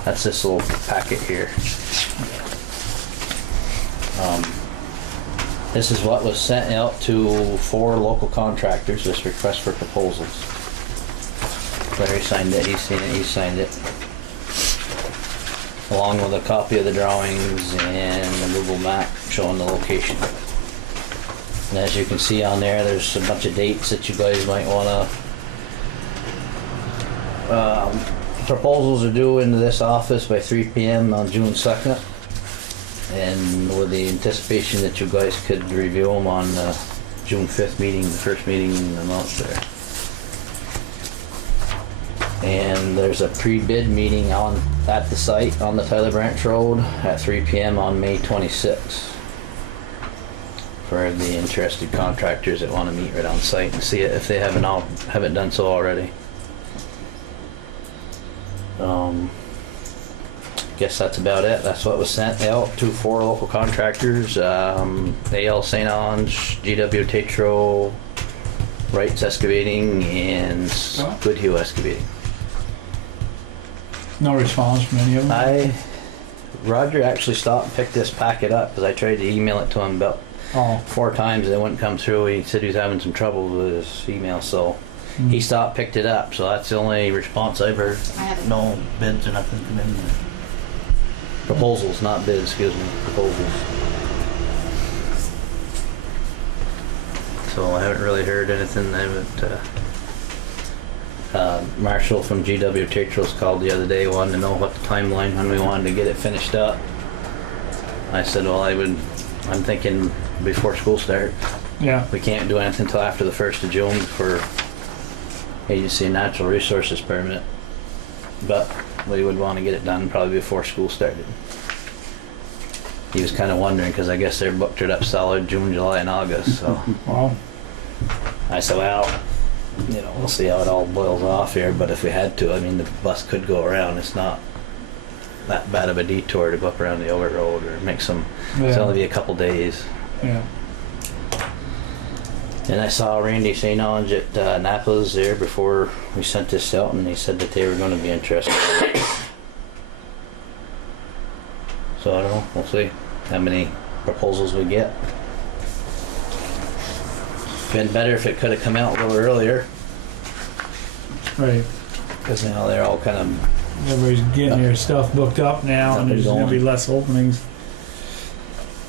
That's this little packet here. This is what was sent out to 4 local contractors, this request for proposals. Larry signed it, he's seen it, he signed it. Along with a copy of the drawings and the Google map showing the location. And as you can see on there, there's a bunch of dates that you guys might wanna, proposals are due into this office by 3 p.m. on June 2nd. And with the anticipation that you guys could review them on June 5th meeting, the first meeting in the month there. And there's a pre-bid meeting at the site on the Tyler Branch Road at 3 p.m. on May 26th. For the interested contractors that want to meet right on site and see it if they haven't done so already. Guess that's about it. That's what was sent out to 4 local contractors. AL St. Ange, GW Tetro, Wright's Excavating, and Goodhue Excavating. No response from any of them? Roger actually stopped and picked this packet up because I tried to email it to him about 4 times and it wouldn't come through. He said he was having some trouble with his email, so he stopped, picked it up. So that's the only response I've heard. No bids or nothing come in. Proposals, not bids, excuse me, proposals. So I haven't really heard anything. I haven't, Marshall from GW Tetros called the other day, wanted to know what the timeline when we wanted to get it finished up. I said, well, I'm thinking before school starts. Yeah. We can't do anything until after the 1st of June for Agency Natural Resources permit. But we would want to get it done probably before school started. He was kind of wondering because I guess they're booked it up solid June, July, and August. So Wow. I said, well, you know, we'll see how it all boils off here. But if we had to, I mean, the bus could go around. It's not that bad of a detour to go up around the Overt Road or make some. It's only be a couple days. Yeah. And I saw Randy St. Ange at Napa's there before we sent this out, and he said that they were going to be interested. So I don't know. We'll see how many proposals we get. Been better if it could have come out a little earlier. Right. Because now they're all kind of. Everybody's getting their stuff booked up now, and there's going to be less openings.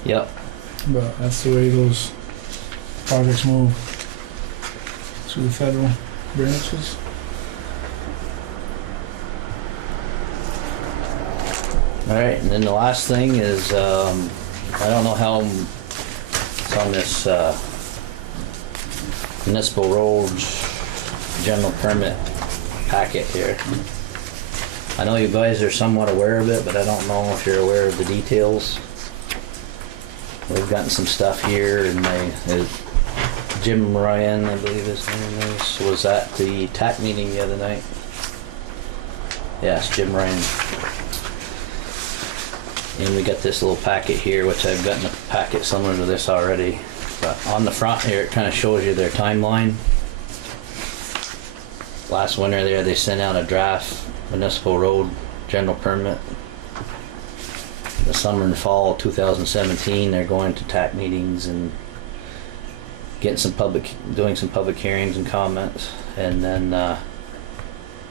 Yep. But that's the way those projects move through the federal branches. All right, and then the last thing is, I don't know how it's on this municipal roads general permit packet here. I know you guys are somewhat aware of it, but I don't know if you're aware of the details. We've gotten some stuff here, and Jim Ryan, I believe his name is, was at the TAC meeting the other night. Yes, Jim Ryan. And we got this little packet here, which I've gotten a packet similar to this already. But on the front here, it kind of shows you their timeline. Last winter there, they sent out a draft municipal road general permit. The summer and fall 2017, they're going to TAC meetings and getting doing some public hearings and comments. And then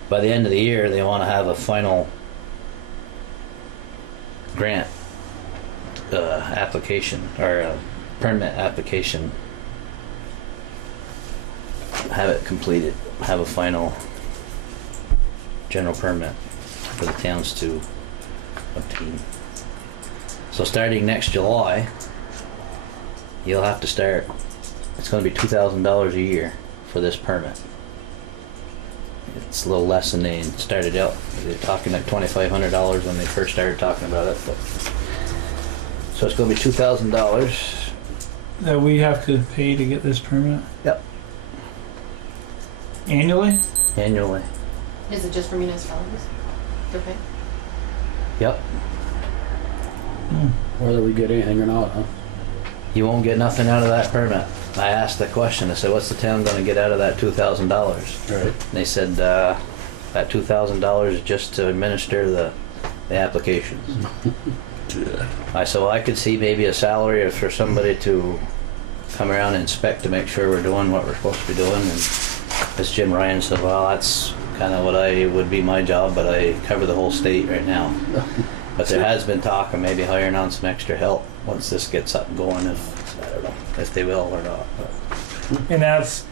by the end of the year, they want to have a final grant application or a permit application. Have it completed. Have a final general permit for the towns to obtain. So starting next July, you'll have to start. It's going to be $2,000 a year for this permit. It's a little less than they started out. They're talking like $2,500 when they first started talking about it. But so it's going to be $2,000. That we have to pay to get this permit Yep. annually. Annually. Is it just for municipalities? Okay. Yep. Whether we get anything or not, huh? You won't get nothing out of that permit. I asked the question. I said, "What's the town going to get out of that $2,000?" Right. They said that $2,000 is just to administer the applications. I said, well, I could see maybe a salary for somebody to come around and inspect to make sure we're doing what we're supposed to be doing. And this Jim Ryan said, well, that's kind of what would be my job, but I cover the whole state right now. But there has been talk of maybe hiring on some extra help once this gets up and going. If I don't know if they will or not. But. And that's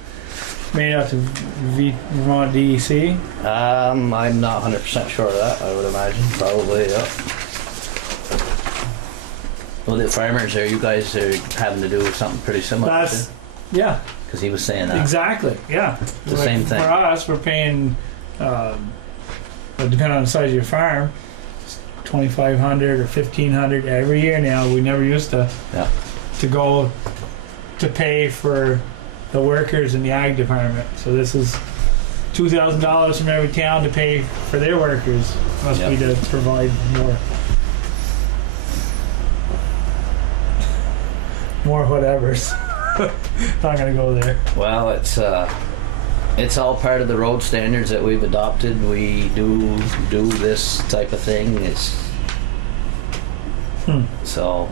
made out to Vermont DEC. I'm not 100% sure of that. I would imagine probably. Yeah. Well, the farmers there, you guys are having to do something pretty similar. That's yeah. Because he was saying that. Exactly. Yeah. The same thing. For us, we're paying, depending on the size of your farm, $2,500 or $1,500 every year now. We never used to go to pay for the workers in the ag department. So this is $2,000 from every town to pay for their workers. Must be to provide more whatevers. Not gonna go there. Well, it's all part of the road standards that we've adopted. We do this type of thing. So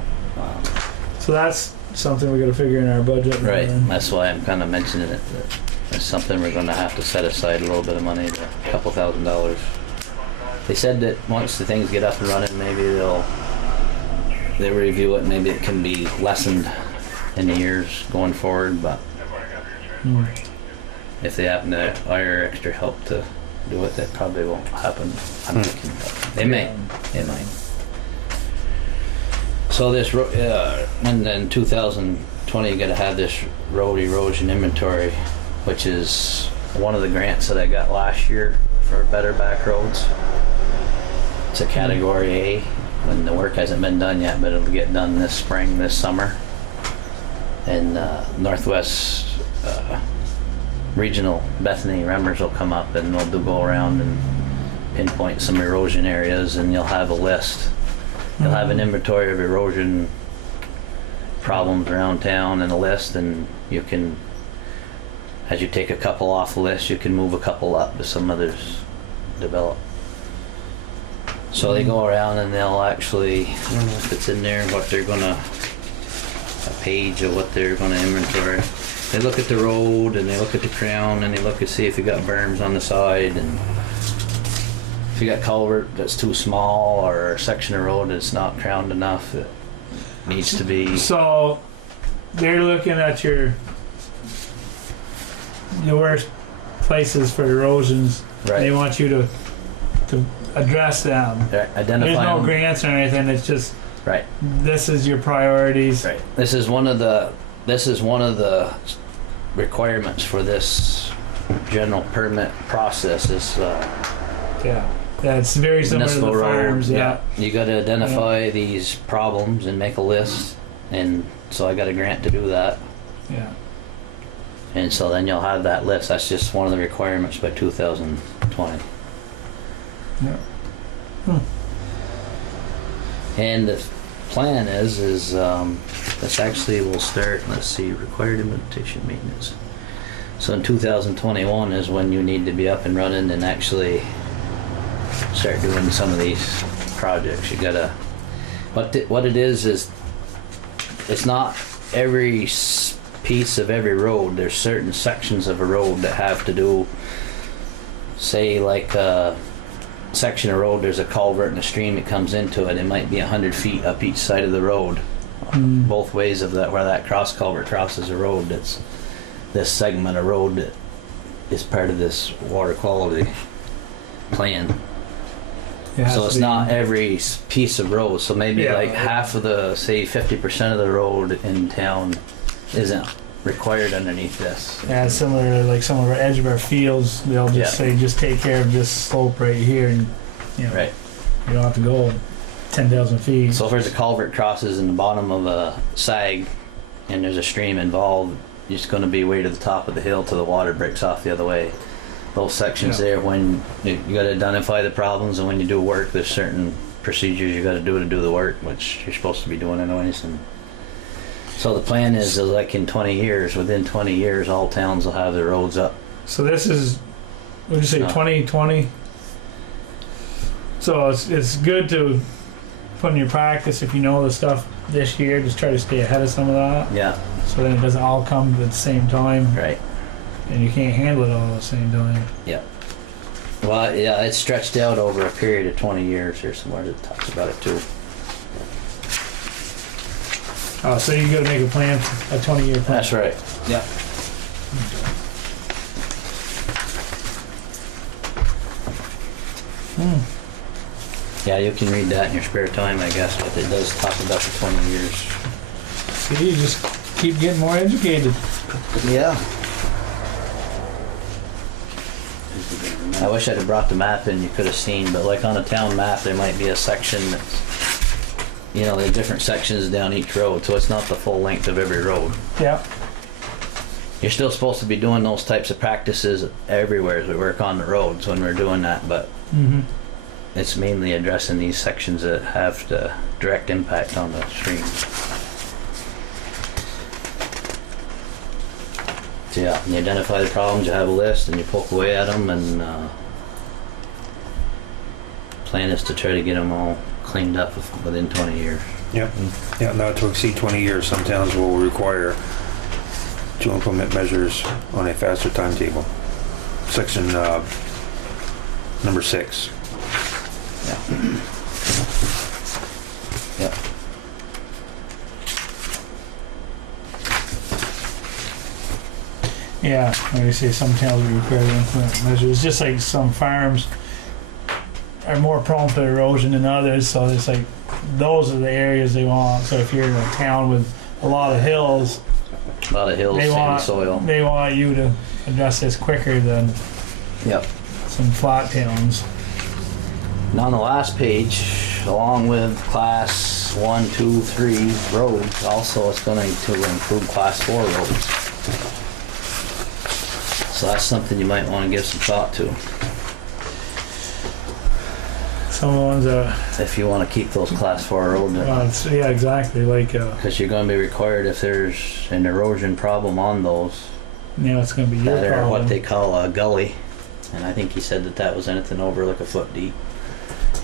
that's something we got to figure in our budget. Right. That's why I'm kind of mentioning it. That it's something we're going to have to set aside a little bit of money, a couple $1,000s. They said that once the things get up and running, maybe they'll review it. Maybe it can be lessened in the years going forward. But if they happen to hire extra help to do it, that probably won't happen. I'm thinking, but they may. It might. So this, and then 2020, you got to have this road erosion inventory, which is one of the grants that I got last year for better back roads. It's a category A, when the work hasn't been done yet, but it'll get done this spring, this summer. And Northwest Regional Bethany Remmers will come up and they'll go around and pinpoint some erosion areas, and you'll have a list. You'll have an inventory of erosion problems around town and a list, and you can, as you take a couple off the list, you can move a couple up as some others develop. So they go around and they'll actually, I don't know if it's in there, what they're gonna, a page of what they're gonna inventory. They look at the road and they look at the crown and they look to see if you got berms on the side, and if you got culvert that's too small or a section of road that's not crowned enough, it needs to be. So they're looking at your worst places for erosions. Right. They want you to address them. Identify There's no them. grants or anything. It's just Right. this is your priorities. Right. This is one of the requirements for this general permit process. Is Yeah. That's very similar to the municipal road. farms. Yeah. You got to identify these problems and make a list, and so I got a grant to do that. Yeah. And so then you'll have that list. That's just one of the requirements by 2020. Yeah. And the plan is this actually will start, let's see, required implementation maintenance. So in 2021 is when you need to be up and running and actually start doing some of these projects. You gotta, what it is it's not every piece of every road. There's certain sections of a road that have to do, say like a section of road, there's a culvert and a stream that comes into it. It might be 100 feet up each side of the road, both ways of that, where that cross culvert crosses a road. That's this segment of road that is part of this water quality plan. So it's not every piece of road. So maybe like half of the, say 50% of the road in town isn't required underneath this. Yeah, it's similar to like some of our edge of our fields. They'll just Yeah. say, just take care of this slope right here, and you know, Right. you don't have to go 10,000 feet. So if there's a culvert crosses in the bottom of a sag and there's a stream involved, you're just going to be way to the top of the hill till the water breaks off the other way. Those sections Yeah. there, when you got to identify the problems, and when you do work, there's certain procedures you got to do the work, which you're supposed to be doing anyways. And so the plan is like in 20 years, within 20 years, all towns will have their roads up. So this is, what did you say, No. 2020? So it's good to put in your practice if you know the stuff this year. Just try to stay ahead of some of that, Yeah, so then it doesn't all come at the same time, right. and you can't handle it all at the same time. Yeah. Well, yeah, it's stretched out over a period of 20 years. There's somewhere that talks about it too. So you got to make a plan, a 20-year plan. That's right. Yeah. Yeah, you can read that in your spare time, I guess, but it does talk about the 20 years. See, you just keep getting more educated. Yeah. I wish I'd have brought the map in, you could have seen, but like on a town map, there might be a section that's, you know, there are different sections down each road, so it's not the full length of every road. Yeah. You're still supposed to be doing those types of practices everywhere as we work on the roads when we're doing that, but Mm-hmm. it's mainly addressing these sections that have the direct impact on the stream. So yeah, you identify the problems, you have a list, and you poke away at them, and plan is to try to get them all cleaned up within 20 years. Yep. Yeah, not to exceed 20 years. Some towns will require to implement measures on a faster timetable. Section number 6. Yeah. Yep. Yeah, like I say, some towns are required to implement measures. Just like some farms are more prone to erosion than others, so it's like those are the areas they want. So if you're in a town with a lot of hills, A lot of hills, sandy soil. they want you to address this quicker than Yep. some flat towns. And on the last page, along with class 1, 2, 3 roads, also it's going to include class 4 roads. So that's something you might want to give some thought to Some of the ones that, if you want to keep those class 4 roads. yeah, exactly. Like, Because you're going to be required, if there's an erosion problem on those, it's going to be your that are problem. what they call a gully, and I think he said that was anything over like a foot deep.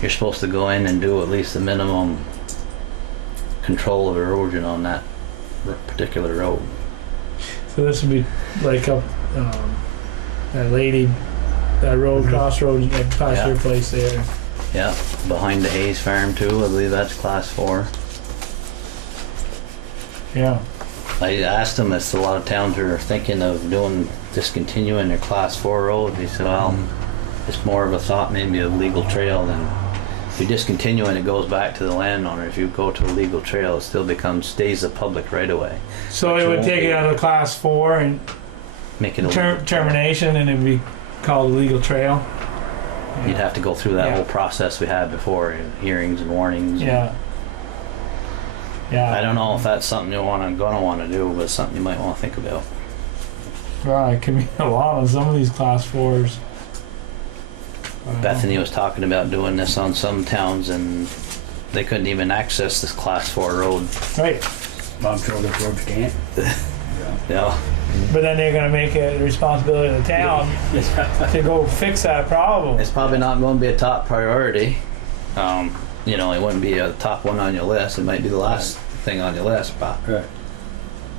You're supposed to go in and do at least the minimum control of erosion on that particular road. So this would be like up that lady, that road, crossroads, past Yeah. your place there. Yeah, behind the Hayes farm too, I believe that's class 4. Yeah. I asked him if a lot of towns are thinking of discontinuing their class 4 roads. He said, well, it's more of a thought maybe of legal trail than if you discontinue and it goes back to the landowner. If you go to a legal trail, it still stays the public right away. So But it you would won't take be it out of class 4 and Make it a legal trail. termination, and it'd be called a legal trail. You'd have to go through that Yeah. whole process we had before, hearings and warnings. Yeah. Yeah. I don't know if that's something you're gonna want to do, but something you might want to think about. Right, it could be a lot on some of these class 4s. Bethany was talking about doing this on some towns, and they couldn't even access this class 4 road. Right. I'm sure this road's can't. Yeah. But then they're going to make it the responsibility of the town to go fix that problem. It's probably not going to be a top priority. You know, it wouldn't be a top one on your list. It might be the last thing on your list, but Right.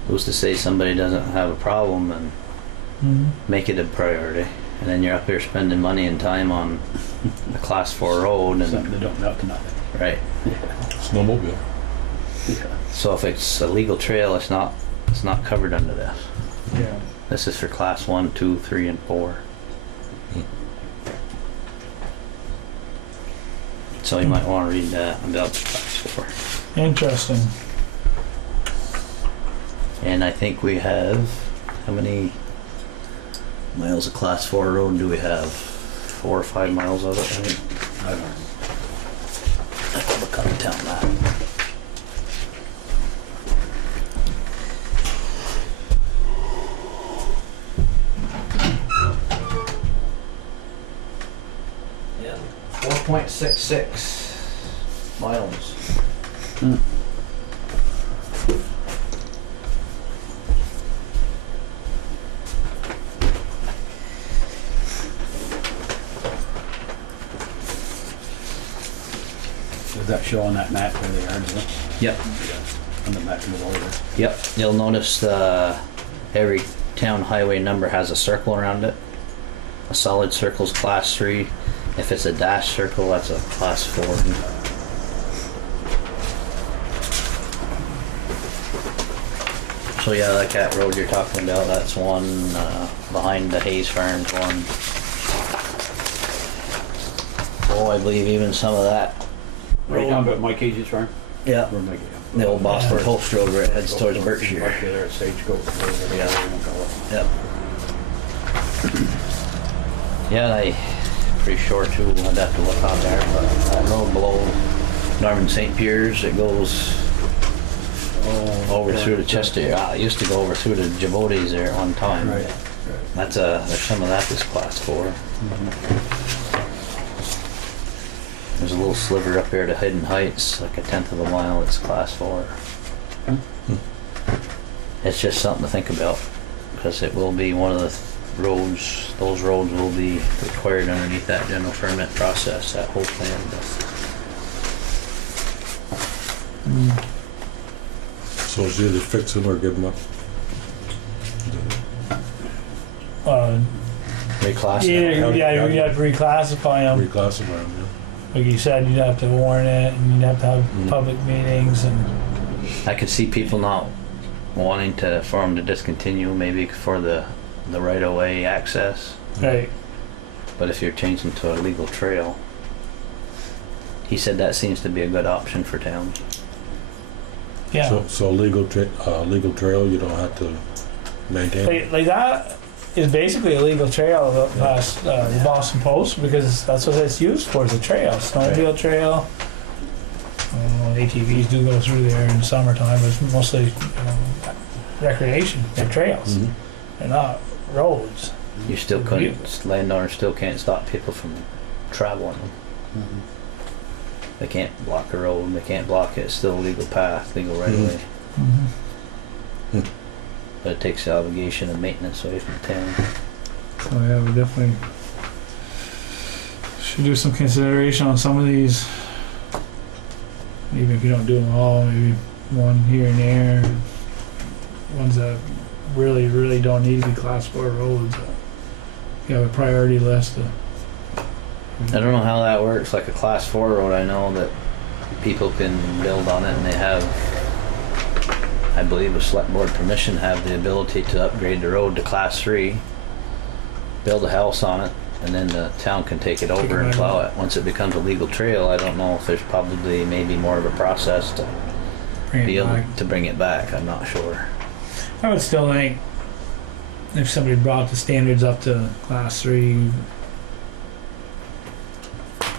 who's to say somebody doesn't have a problem and Mhm. make it a priority? And then you're up here spending money and time on a class 4 road, and Something that don't amount to nothing. right. Snowmobile. So if it's a legal trail, it's not covered under this. Yeah. This is for class 1, 2, 3, and 4. So you might want to read that about class 4. Interesting. And I think we have, how many miles of class 4 road do we have? 4 or 5 miles of it, I think. I don't know. I have to look on the town map. Yeah, 4.66 miles. Does that show on that map where they are? Does it? Yep. On the back of the order. Yep, you'll notice every town highway number has a circle around it. A solid circle's class 3. If it's a dash circle, that's a class 4. So yeah, like that road you're talking about, that's one, behind the Hayes Farms one. Oh, I believe even some of that. Right down by Mike Agee's farm? Yeah. Where Mike, The old Boston Post Road where it heads towards Berkshire. Berkshire there, Stagecoach. Yeah. Yeah. Yep. Yeah, I'm pretty sure too, I'd have to look on there, but that road below Norman St. Pierre's, it goes over through the Chester. It used to go over through the Javotes there at one time. Right. That's there's some of that is class 4. There's a little sliver up here to Hidden Heights, like a 1/10 of a mile, it's class 4. It's just something to think about, because it will be one of the roads, those roads will be required underneath that general permit process, that whole plan. So it's either fix them or give them up. Reclassify. Yeah, you'd have to reclassify them. Reclassify them, Like you said, you'd have to warn it, and you'd have to have public meetings, and I could see people not wanting for them to discontinue, maybe for the right-of-way access. right. But if you're changing to a legal trail, he said that seems to be a good option for towns. Yeah. So legal trail, you don't have to maintain. Like that is basically a legal trail past the Boston Post, because that's what it's used for, is a trail, snowmobile trail. ATVs do go through there in the summertime, but it's mostly recreation. They're trails. Mhm. They're not roads. You still couldn't, landowners still can't stop people from traveling them. They can't block a road, they can't block it, it's still a legal path, legal right-of-way. But it takes the obligation of maintenance away from the town. So yeah, we definitely should do some consideration on some of these. Even if you don't do them all, maybe one here and there. Ones that really, really don't need to be class 4 roads. You have a priority list. I don't know how that works, like a class 4 road, I know that people can build on it and they have, I believe with select board permission, have the ability to upgrade the road to class 3, build a house on it, and then the town can take it over and plow it. Once it becomes a legal trail, I don't know if there's probably maybe more of a process to be able to bring it back. I'm not sure. I would still think if somebody brought the standards up to class 3,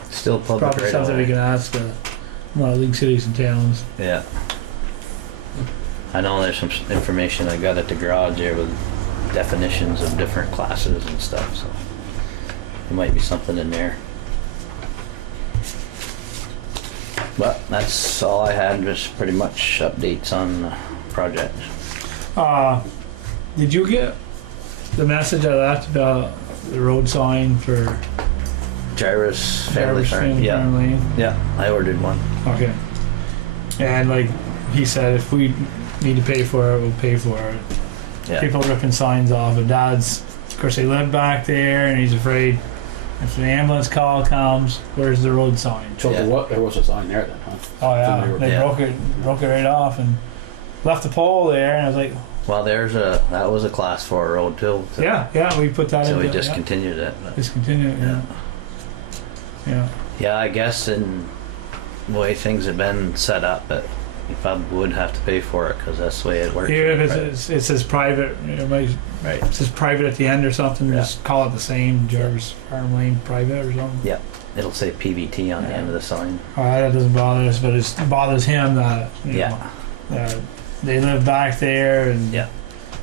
Still public probably right something we away. can ask one of the league cities and towns. Yeah. I know there's some information I got at the garage there with definitions of different classes and stuff, so there might be something in there. But that's all I had, just pretty much updates on the project. Did you get the message I left about the road sign for Jairus Family Farm. Family Yeah. Farm Lane? Yeah, I ordered one. Okay. And like he said, if we need to pay for it, we'll pay for it. Yeah. People ripping signs off, and Dad's, of course, they live back there, and he's afraid if an ambulance call comes, where's the road sign? So Yeah. there was a sign there then, huh? Oh yeah, Somebody they Yeah. broke it right off and left the pole there, and I was like, Well, that was a class 4 road too. So, yeah, we put that So in. we discontinued it. but- Discontinue it, yeah. Yeah. Yeah, I guess in the way things have been set up, you probably would have to pay for it because that's the way it works. Even if it says private, it might, Right. it says private at the end or something, Yeah. just call it the same, Jarvis Farm Lane Private or something. Yeah. It'll say PVT on the end of the sign. That doesn't bother us, but it bothers him that, you Yeah. know, that they live back there and Yeah.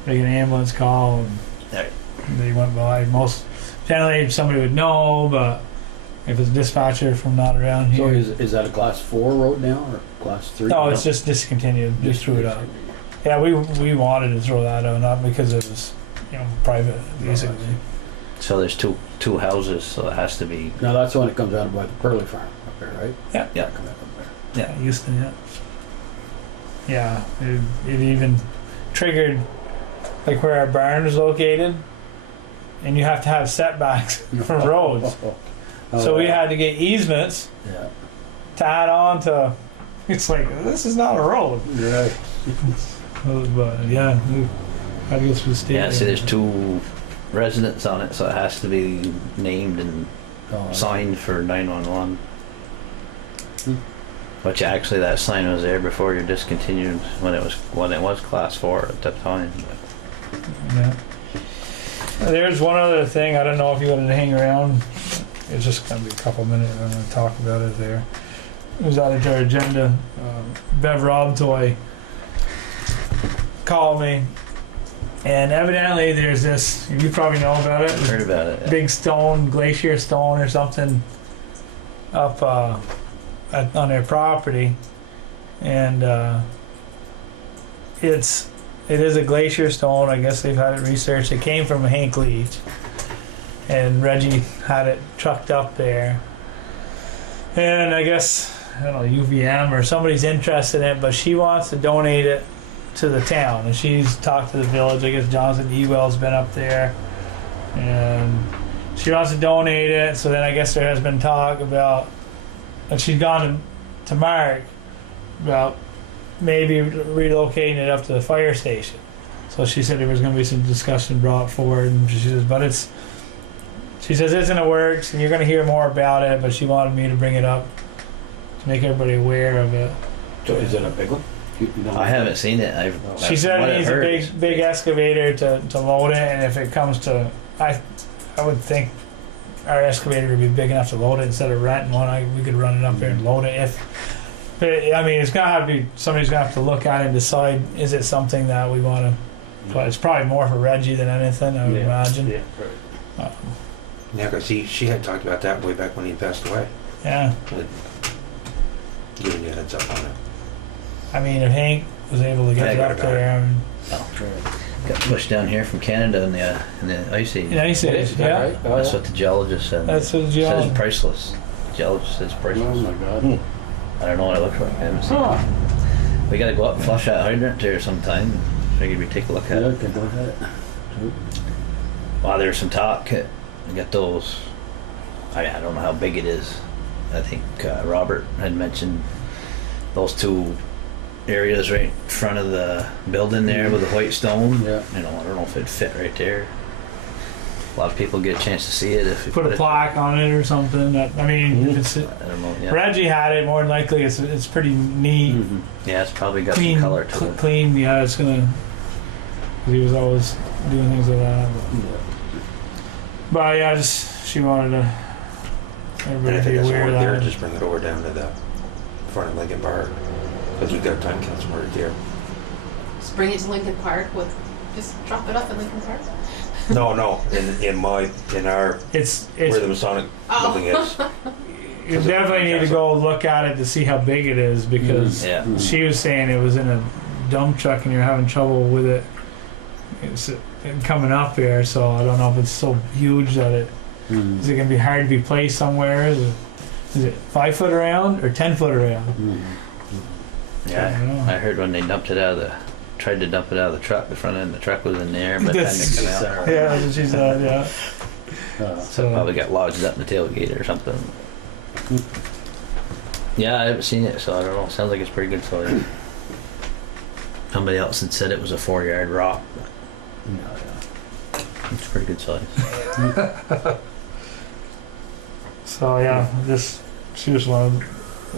make an ambulance call and Right. they went by. Generally somebody would know, but if it's a dispatcher from not around So here. is that a class 4 road now or class 3? No, it's just discontinued, just threw it out. Yeah, we wanted to throw that out, not because it was, you know, private, basically. So there's two houses, so it has to be. Now that's the one that comes out by the Pearly Farm up there, right? Yeah. Yeah. Come out up there. Yeah, Houston, yeah. Yeah, it even triggered, like where our barn is located, and you have to have setbacks from roads. So we had to get easements Yeah. to add on to, it's like, this is not a road. Right. But yeah, we had to go through the state. Yeah, see, there's two residents on it, so it has to be named and signed for 911. Which actually, that sign was there before you discontinued when it was class 4 at that time. But Yeah. There's one other thing, I don't know if you wanted to hang around. It's just gonna be a couple minutes, I'm gonna talk about it there. It was added to our agenda. Bev Robtoy called me, and evidently there's this, you probably know about it, heard about it. Yeah. big stone, glacier stone or something up on their property, and it is a glacier stone. I guess they've had it researched. It came from Hank Leach, and Reggie had it trucked up there, and I guess, I don't know, UVM or somebody's interested in it, but she wants to donate it to the town, and she's talked to the village. I guess Jonathan Ewell's been up there, and she wants to donate it. So then I guess there has been talk about, and she's gone to Mark about maybe relocating it up to the fire station. So she said there was going to be some discussion brought forward, and she says, she says it's in the works, and you're going to hear more about it. But she wanted me to bring it up to make everybody aware of it. So is it a big one? I haven't seen it. She said it needs a big excavator to load it, and if it comes to, I would think our excavator would be big enough to load it instead of renting one. We could run it up there and load it. I mean, it's gonna have to be, somebody's gonna have to look at it and decide, is it something that we want to. But it's probably more for Reggie than anything, I would imagine. Yeah, right. Yeah, because she had talked about that way back when he passed away. Yeah. Giving you a heads up on it. I mean, if Hank was able to get it up there, Got pushed down here from Canada in the ice age. Ice age, yeah. Right? That's what the geologist said. That's what the It geologist says priceless. The geologist says Oh priceless. my God. I don't know what it looks like. I haven't seen it. We gotta go up and flush that hydrant there sometime. Figured we'd take a look at Yeah, it. okay, go ahead. Well, there's some talk. We got those. I don't know how big it is. I think Robert had mentioned those two areas right in front of the building there with the white stone. Yeah. You know, I don't know if it'd fit right there. A lot of people get a chance to see it if you put a plaque on it or something. I mean, if it's, I don't know. Yeah, Reggie had it. More than likely, it's pretty neat, yeah, it's probably got clean, some color to it. clean. Yeah, it's gonna. He was always doing things like that. But yeah, just she wanted to. And Everybody I be think that's aware over of there, that. just bring it over down to the front of Lincoln Park. Because we've got time capsule right here. Just bring it to Lincoln Park just drop it off at Lincoln Park. No, in our, It's where the Masonic building is. you definitely need to go look at it to see how big it is, because Yeah. she was saying it was in a dump truck and you're having trouble with it. It's coming up here, so I don't know if it's so huge that is it gonna be hard to be placed somewhere? Is it 5 foot around or 10 foot around? Yeah, I heard when they tried to dump it out of the truck, the front end of the truck was in the air, but then it came out. Yeah, that's what she said. Yeah. So it probably got lodged up in the tailgate or something. Yeah, I haven't seen it, so I don't know. Sounds like it's pretty good soil. Somebody else had said it was a 4-yard rock. It's pretty good size. So yeah, she just wanted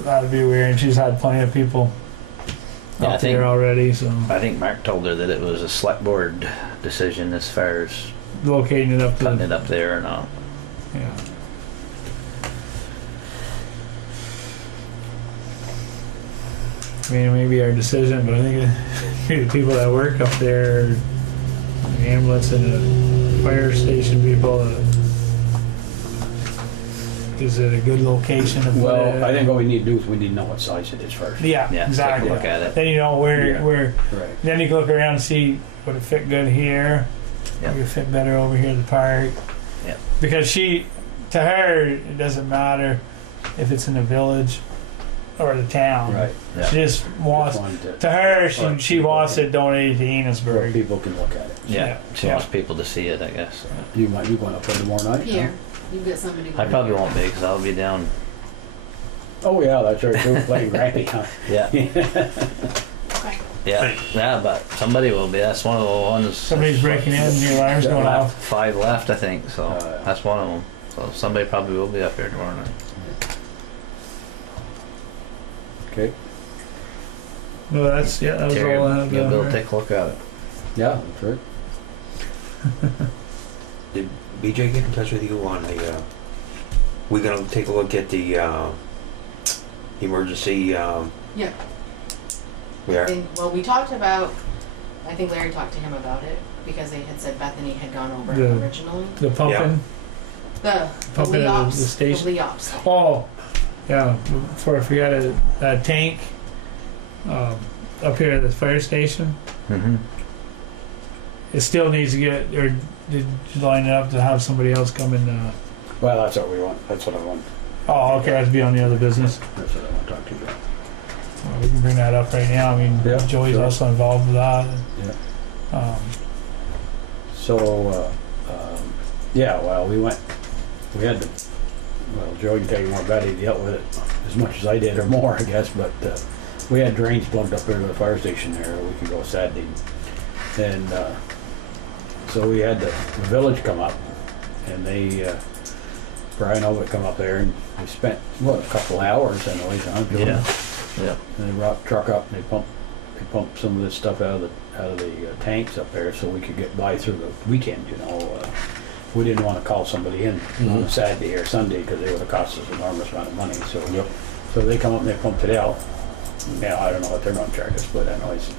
that to be weird, and she's had plenty of people Yeah, I up think- there already, so I think Mark told her that it was a select board decision as far as locating it up to putting the, it up there or not. yeah. I mean, it may be our decision, but I think the people that work up there, the ambulance and the fire station people, is it a good location to put it? Well, I think what we need to do is we need to know what size it is first. Yeah, Yeah, exactly. take a look at it. Then you know Yeah. where. Right. Then you can look around and see would it fit good here. Yeah. Would it fit better over here in the park? Yeah. Because to her, it doesn't matter if it's in the village or the town. Right. Yeah. She just wants. Just wanted To her, Or she wants it donated to so Enosburgh. people can look at it. Yeah, Yeah. she wants people to see it, I guess. You might be going up there tomorrow night? Here, you've got somebody. I probably won't be because I'll be down. Oh, yeah, that's right, too, playing Rampy, huh? Yeah, Okay. yeah, but somebody will be. That's one of the ones. Somebody's breaking in. Your alarm's going off. 5 left, I think. So Yeah. that's one of them. So somebody probably will be up here tomorrow night. Okay, No, that was Terry, all I have. you'll be able to down take a look at it. yeah, that's right. Did BJ get in touch with you on the, we're gonna take a look at the, emergency, Yeah. we are? Well, we talked about, I think Larry talked to him about it, because they had said Bethany had gone over The- originally. The pumping. The Pumping at Leops. the station? The Leops. Oh, yeah. If we got a tank up here at the fire station, Mm-hmm. it still needs to get. Or did you line it up to have somebody else come and? Well, that's what we want, that's what I want, Oh, okay. That's be on the other business. that's what I want to talk to you about. Well, we can bring that up right now. I mean, Yeah, Joey's sure. also involved with that. Yeah. So, yeah, well, we had to, well, Joey can tell you more about it, he dealt with it as much as I did or more, I guess, but, we had drains plugged up there to the fire station there a week ago Saturday. And, so we had the village come up and they, Brian Ovitt come up there and we spent, what, a couple hours anyways, huh? Joey? Yeah. Yeah. And they brought the truck up and they pumped some of this stuff out of the tanks up there so we could get by through the weekend, you know. We didn't want to call somebody in on a Saturday or Sunday because they would have cost us an enormous amount of money, so. Yep. So they come up and they pumped it out. Now, I don't know what they're gonna charge us, but anyways.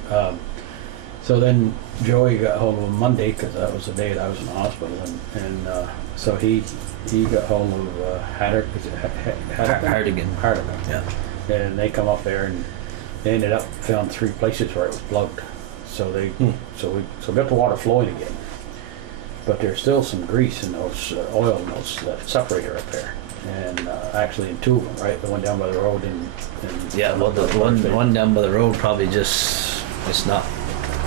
So then Joey got hold of him Monday, because that was the day that I was in the hospital, and so he got hold of Hardigan. Hardigan. Yeah. And they come up there and they ended up found 3 places where it was plugged. So they so got the water flowing again. But there's still some grease in those oil in those that separator up there. And actually in 2 of them, right? The one down by the road and Yeah. Well, the one down by the road probably just it's not.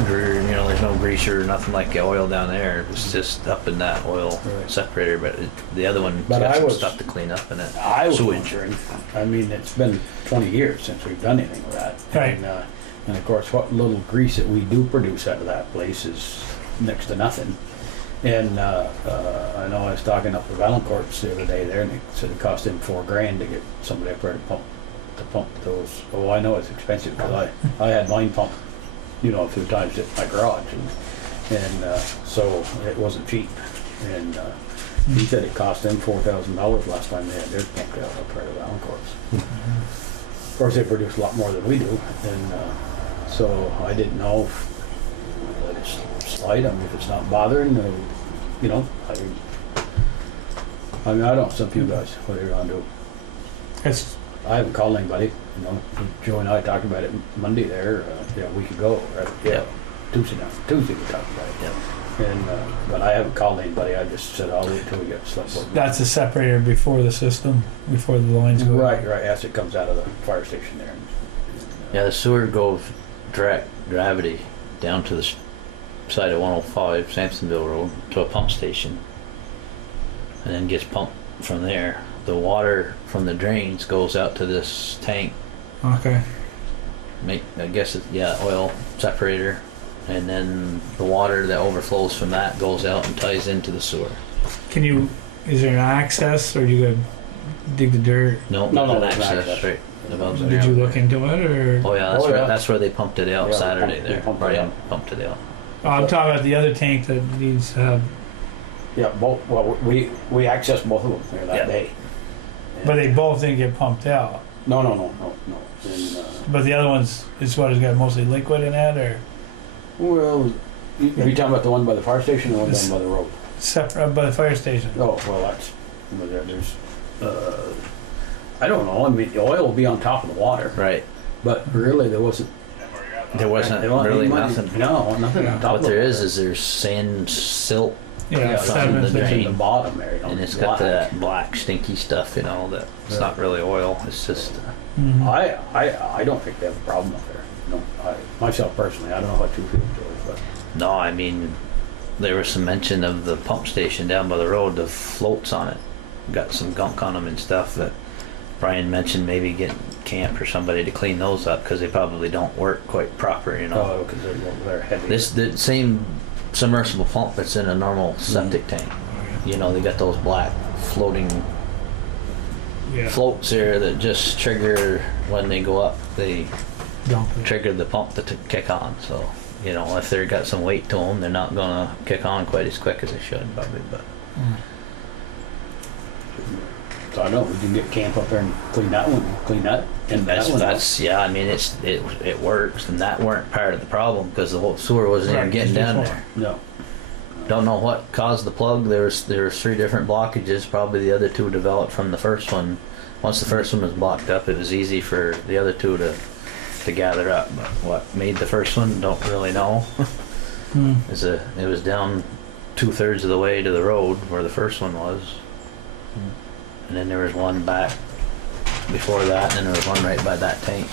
You know, there's no greaser or nothing like the oil down there. It's just up in that oil Right. separator. But the other one But got I some was- stuff to clean up in it. I was Sewage. wondering, I mean, it's been 20 years since we've done anything with that. Right. And of course, what little grease that we do produce out of that place is next to nothing. And I know I was talking up to Valancourt's the other day there, and they said it cost him $4,000 to get somebody up there to pump those. Oh, I know it's expensive because I had mine pumped, you know, a few times at my garage, and so it wasn't cheap. And he said it cost them $4,000 last time they had theirs pumped out up there at Valancourt's. Of course, they produce a lot more than we do, and so I didn't know if I let it slide. I mean, if it's not bothering, you know, I mean, I don't know, some of you guys, what are you gonna do? It's I haven't called anybody, you know, Joe and I talked about it Monday there, yeah, a week ago, right? Yeah. Tuesday we talked about it. Yeah. And, but I haven't called anybody, I just said I'll wait till we get select board. that's a separator before the system, before the lines go. Right, as it comes out of the fire station there. Yeah, the sewer goes direct gravity down to the side of 105 Sampsonville Road to a pump station, and then gets pumped from there. The water from the drains goes out to this tank. Okay. I guess it's oil separator, and then the water that overflows from that goes out and ties into the sewer. Is there an access, or you gotta dig the dirt? No, No, there's an there's an access access. right The valves are Did you out. look into it, or? Oh yeah, that's where they pumped it out Yeah, they Saturday pumped- there. they pumped it Brian out. pumped it out. Oh, I'm talking about the other tank that needs to have, Yeah, both, well, we accessed both of them there Yeah. that day. but they both didn't get pumped out. No. And, But the other one's, is what, has got mostly liquid in it, or well, you talking about the one by the fire station or the one down by the road? separate, by the fire station? Oh, well, that's, well, there's, I don't know, I mean, the oil will be on top of the water, Right. but really there wasn't. There wasn't there wasn't really any money- nothing. No, nothing on top What of the there water. is there's sand, silt, Yeah, it's from sediment. the in the drain. bottom there, you know, and it's black. got that black stinky stuff, you know, that it's Yeah. not really oil. It's just Mhm. I don't think they have a problem up there. No, myself personally, I don't know what you feel, George, but. no. I mean, there was some mention of the pump station down by the road. The floats on it got some gunk on them and stuff that Brian mentioned maybe getting camp or somebody to clean those up because they probably don't work quite proper, you know. Oh, because they're heavy. This the same submersible pump that's in a normal septic tank. You know, they got those black floating Yeah. floats there that just trigger when they go up. They Dump it. trigger the pump to kick on. So, you know, if they've got some weight to them, they're not gonna kick on quite as quick as they should, probably. But So I know we can get camp up there and clean that one, and that one. that's yeah. I mean, it works, and that weren't part of the problem because the whole sewer wasn't even Right, getting just down before. there. No. Don't know what caused the plug. There was 3 different blockages. Probably the other 2 developed from the first one. Once the first one was blocked up, it was easy for the other 2 to gather up. But what made the first one, don't really know. Hmm. It was down 2/3 of the way to the road where the first one was, and then there was one back before that, and then there was one right by that tank.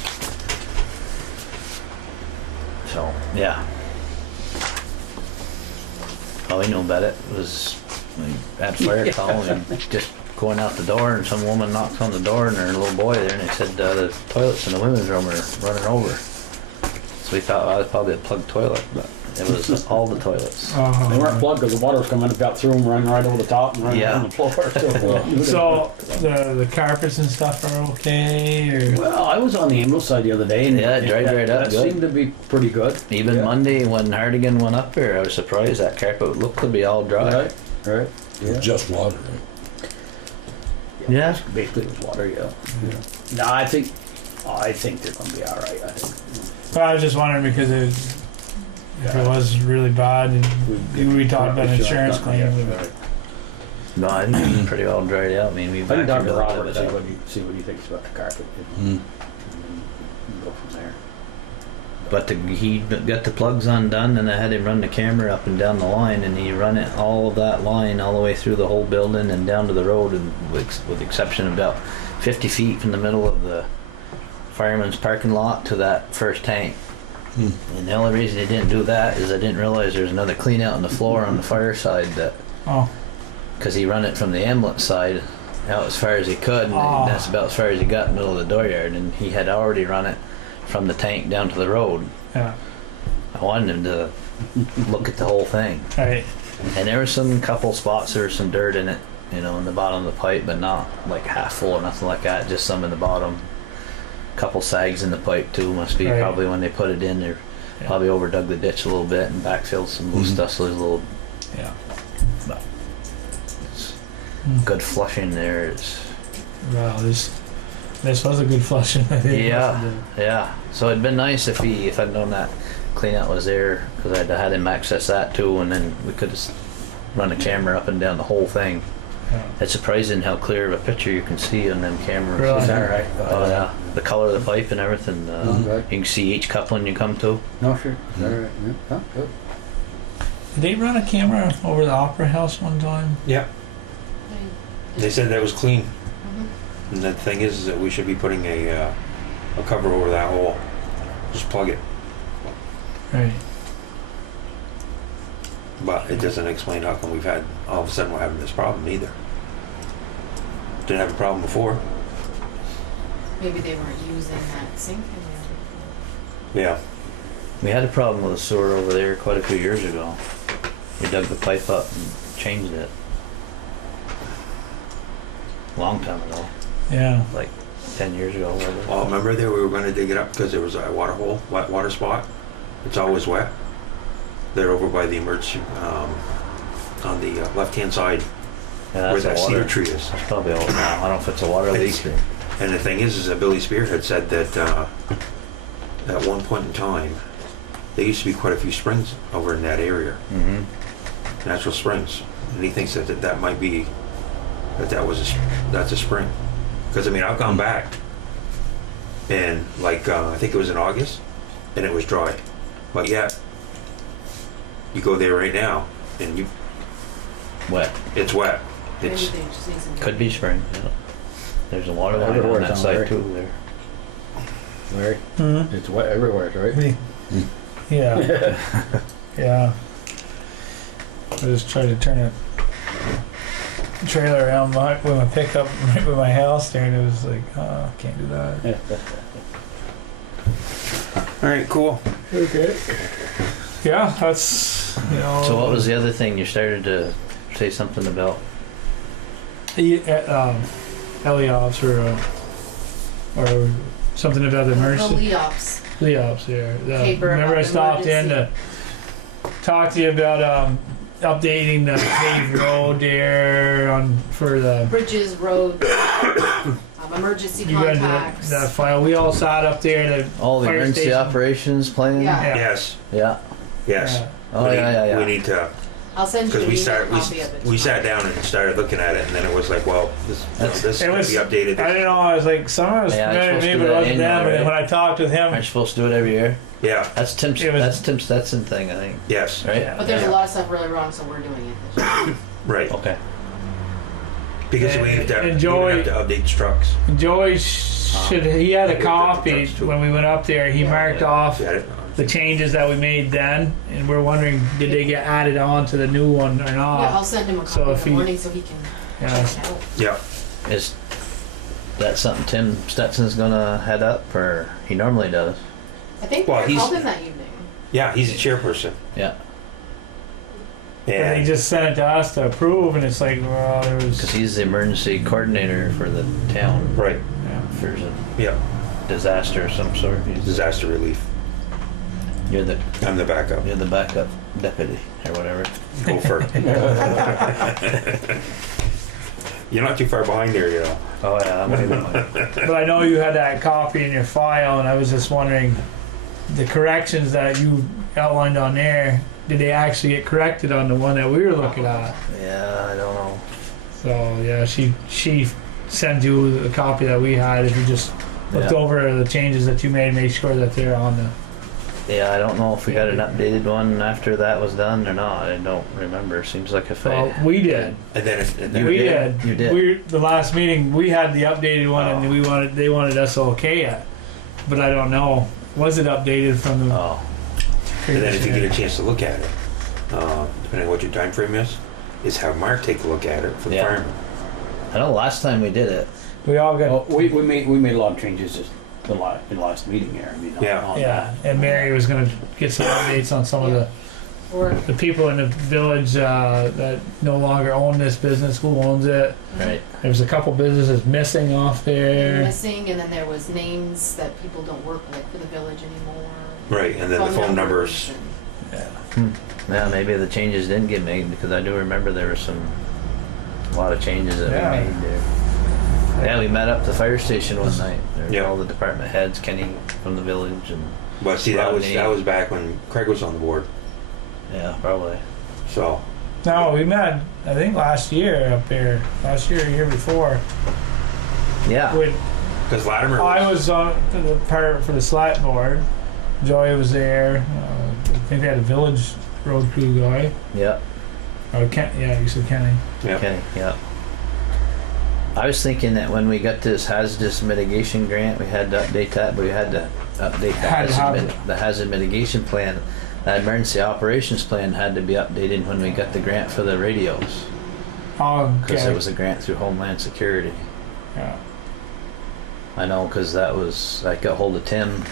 So yeah. All we knew about it was we had fire call and just going out the door, and some woman knocks on the door and there's a little boy there, and they said the toilets in the women's room are running over. So we thought, well, it was probably a plugged toilet, but it was all the toilets. They weren't plugged because the water was coming up out through them, running right over the top and running Yeah. on the floor. So the carpets and stuff are okay, or? Well, I was on the ambulance side the other day, and Yeah, it dried right up That good. seemed to be pretty good. Even Yeah. Monday when Hardigan went up there, I was surprised that carpet looked to be all dry. Right. Yeah. Just water, right? Yeah. Basically, it was water. Yeah. No, I think they're gonna be all right. I think. Well, I was just wondering because if it was really bad, and we talked about insurance claims. Right. No, I think it was pretty well dried out. I mean, we I can talk vacuumed to a lot Robert of and it out. see what he thinks about the carpet. Mm. And go from there. But he got the plugs undone, and I had him run the camera up and down the line, and he run it all of that line all the way through the whole building and down to the road, and with the exception of about 50 feet from the middle of the fireman's parking lot to that first tank. And the only reason he didn't do that is I didn't realize there's another clean out on the floor on the fire side that, Oh, because he run it from the ambulance side out as far as he could, and Oh. that's about as far as he got in the middle of the dooryard, and he had already run it from the tank down to the road. yeah, I wanted him to look at the whole thing. right. And there were some couple spots, there was some dirt in it, you know, in the bottom of the pipe, but not like half full or nothing like that, just some in the bottom. Couple sags in the pipe too, must be Right. probably when they put it in there. Yeah. Probably overdug the ditch a little bit and backfilled some loose stuff, so there's a little Yeah. good flushing there. It's, Well, this was a good flushing. yeah, yeah. So it'd been nice if I'd known that clean out was there, because I'd had him access that too, and then we could have run a camera up and down the whole thing. Yeah. It's surprising how clear of a picture you can see on them cameras. Really? Is that right? Oh yeah, the color of the pipe and everything. Good. You can see each coupling you come to. No, sure. Is that right? Yeah. Oh, good. Did they run a camera over the Opera House one time? Yeah, they said that was clean. Mhm. And the thing is that we should be putting a cover over that hole. Just plug it. Right. But it doesn't explain how come all of a sudden we're having this problem either. Didn't have a problem before. Maybe they weren't using that sink in there. Yeah. We had a problem with the sewer over there quite a few years ago. We dug the pipe up and changed it. Long time ago, Yeah. like 10 years ago. Whatever. Well, remember there we were gonna dig it up because there was a water hole, wet water spot. It's always wet. They're over by the emergency, on the left-hand side Yeah, where that's that a cedar water. tree is. That's probably all. No, I don't know if it's a water leak. It's- And the thing is that Billy Spear had said that at one point in time, there used to be quite a few springs over in that area, Mm-hmm. natural springs. And he thinks that that might be, that's a spring. Because I mean, I've gone back and like, I think it was in August and it was dry. But yet, you go there right now and Wet. it's wet. Maybe It's, they just need some- Could be spring. Yeah. There's a water line Everywhere on that down side there. too. There. Larry, Mhm. it's wet everywhere, right? Yeah. Yeah. I just tried to turn a trailer around with my pickup right with my house there, and it was like, oh, can't do that. all right, cool. Okay. Yeah, that's, you know. So what was the other thing you started to say something about? Eliops or something about the Oh, emergency. Leops. Leops, yeah. Paper Remember about I the stopped in to talk to you about updating the paved road there for the. Bridges, roads, emergency You got contacts. that file. We all sat up there. The All the fire emergency station. operations plan. Yeah. Yes, Yeah. yes. Yeah. Oh We yeah, need- yeah, We yeah. need to, I'll send you because an we email copy of it. we sat down and started looking at it, and then it was like, well, this is It going was- to be updated. I don't know. I was like, someone was Yeah, familiar it's with me, supposed to but do it that wasn't them. annual, And right? when I talked with him, Aren't you supposed to do it every year? Yeah, That's Tim's. It was- That's Tim Stetson thing, I think. yes, Right. Yeah. But there's Yeah. a lot of stuff really wrong, so we're doing it this year. right. Okay. Because And- we have to, and we Joey- have to update trucks. Joey he had a copy when we went up there. He marked off Got it? the changes that we made then, and we're wondering did they get added on to the new one or Yeah, not? I'll send him a So copy if in the he- morning so he can Yeah. check it out. Yeah. Is that something Tim Stetson's gonna head up, or he normally does? I think Well, I he's- called him that evening. Yeah, he's the chairperson. Yeah. But he And just sent it to us to approve, and it's like, well, there Because was. he's the emergency coordinator for the town. right. If there's a Yeah. disaster of some sort, Disaster relief. you're the I'm the backup. backup deputy or whatever. Gopher. You're not too far behind there, you know. Oh yeah, I'm way behind. But I know you had that copy in your file, and I was just wondering the corrections that you outlined on there. Did they actually get corrected on the one that we were looking at? Yeah, I don't know. So yeah, she sent you the copy that we had. If you just looked Yeah. over the changes that you made, make sure that they're on the. Yeah, I don't know if we got an updated one after that was done or not. I don't remember. Seems like if Well, I. we did. And then We did? did. You did? We the last meeting we had the updated one, Oh. and they wanted us to okay it, but I don't know. Was it updated from the? Oh, and then if you get a chance to look at it, depending on what your time frame is have Mark take a look at it for the Yeah. fireman. I know last time we did it. We all got. Well, we made a lot of changes in the last meeting here. I mean, Yeah. on Yeah, and Mary was gonna get some updates on some of Or the people in the village that no longer own this business. Who owns it? Right. There's a couple businesses missing off there. missing, and then there was names that people don't work like for the village anymore. Right, and then the phone numbers. and- Yeah, maybe the changes didn't get made because I do remember there were a lot of changes that Yeah. we made there. Yeah, we met up at the fire station one night. There were Yeah. all the department heads, Kenny from the village, and But see, that Rodney. was back when Craig was on the board. yeah, probably. So No, we met. I think last year up there. Last year, or year before. Yeah. With because Latimer I was on the part for the select board. Joy was there. I think they had a village road crew guy. Yeah. Oh, Ken, yeah, you said Kenny. Yeah. Okay. Yeah. I was thinking that when we got this hazardous mitigation grant, we had to update that, but we had to update the Had to have the hazard mitigation plan. That emergency operations plan had to be updated when we got the grant for the radios, Oh, because okay. it was a grant through Homeland Security. Yeah. I know, because that was, I got hold of Tim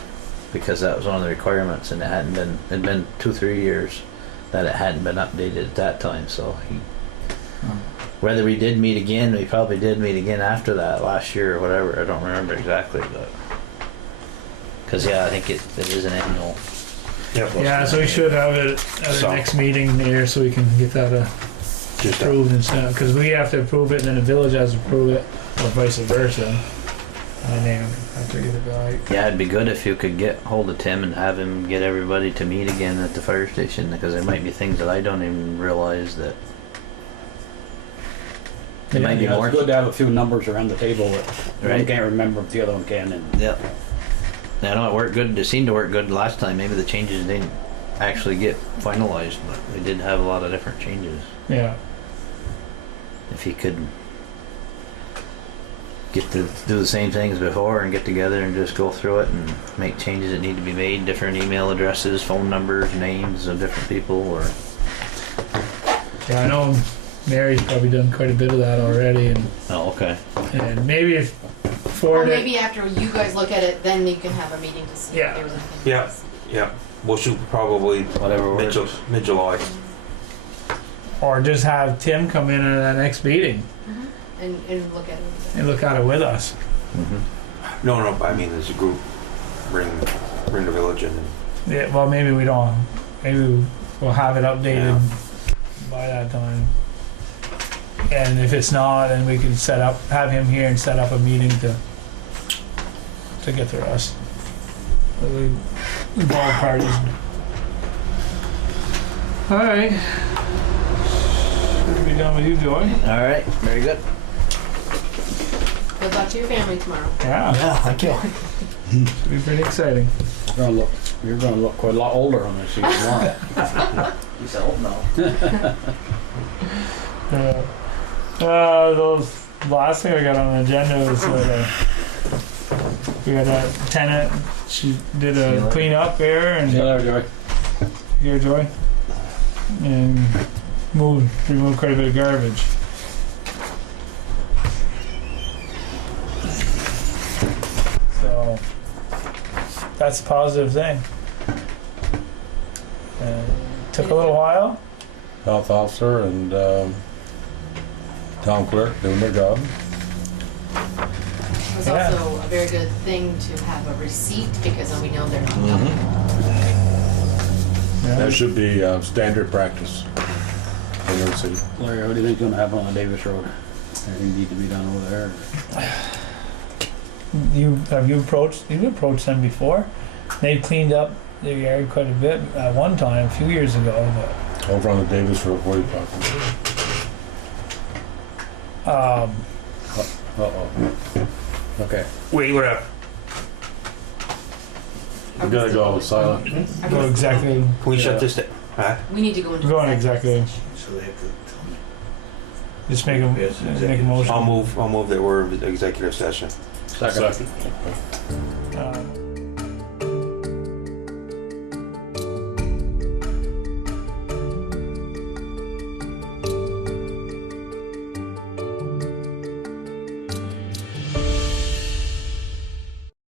because that was one of the requirements, and it'd been 2-3 years that it hadn't been updated at that time, so he Whether we did meet again, we probably did meet again after that last year or whatever. I don't remember exactly, but because I think it is an annual. Yep. Yeah, so we should have it at So- the next meeting there, so we can get that Just approved and stuff. Because we have to approve it, and then the village has to approve it, or vice versa. And then have to get it back. Yeah, it'd be good if you could get hold of Tim and have him get everybody to meet again at the fire station, because there might be things that I don't even realize that. There might be Yeah, more. it's good to have a few numbers around the table that one Right. can't remember if the other one can. And Yep. I know it worked good. It seemed to work good last time. Maybe the changes didn't actually get finalized, but we did have a lot of different changes. Yeah. If you could get to do the same things before and get together and just go through it and make changes that need to be made, different email addresses, phone numbers, names of different people, or Yeah, I know Mary's probably done quite a bit of that already, okay. and maybe if Or forward it. maybe after you guys look at it, then you can have a meeting to see Yeah. if there was anything. Yeah. Yeah. We'll shoot probably Whatever works. mid-July. Or just have Tim come in at that next meeting And look at it. and look at it with us. No, I mean, as a group, bring the village in. And, Yeah, well, maybe we don't. Maybe we'll have it updated by that time. And if it's not, then we can have him here and set up a meeting to get the rest. The ball parties. All right. Should be done with you, Joy. All right, very good. Good luck to your family tomorrow. Yeah, Thank you. should be pretty exciting. you're going to look quite a lot older on this year tomorrow. He's old now. The last thing I got on the agenda was that we had a tenant. She did a cleanup there and See you later, Joey. here, Joy, and removed quite a bit of garbage. So that's a positive thing. Took a little while. Health officer and town clerk doing their job. It was Yeah. also a very good thing to have a receipt because then we know they're not dumping. Yeah. That should be standard practice in your city. Larry, what do you think's going to happen on the Davis Road? Anything need to be done over there? You've approached them before. They've cleaned up their yard quite a bit at one time a few years ago, Over on the Davis Road, what are you talking but Uh-oh. Okay. wait, what up? about? You gotta go silent. go executive. Can we shut this down? Huh? We need to go into Go on executive executive. session. Just make a motion. I'll move that we're in executive session. Second. Second.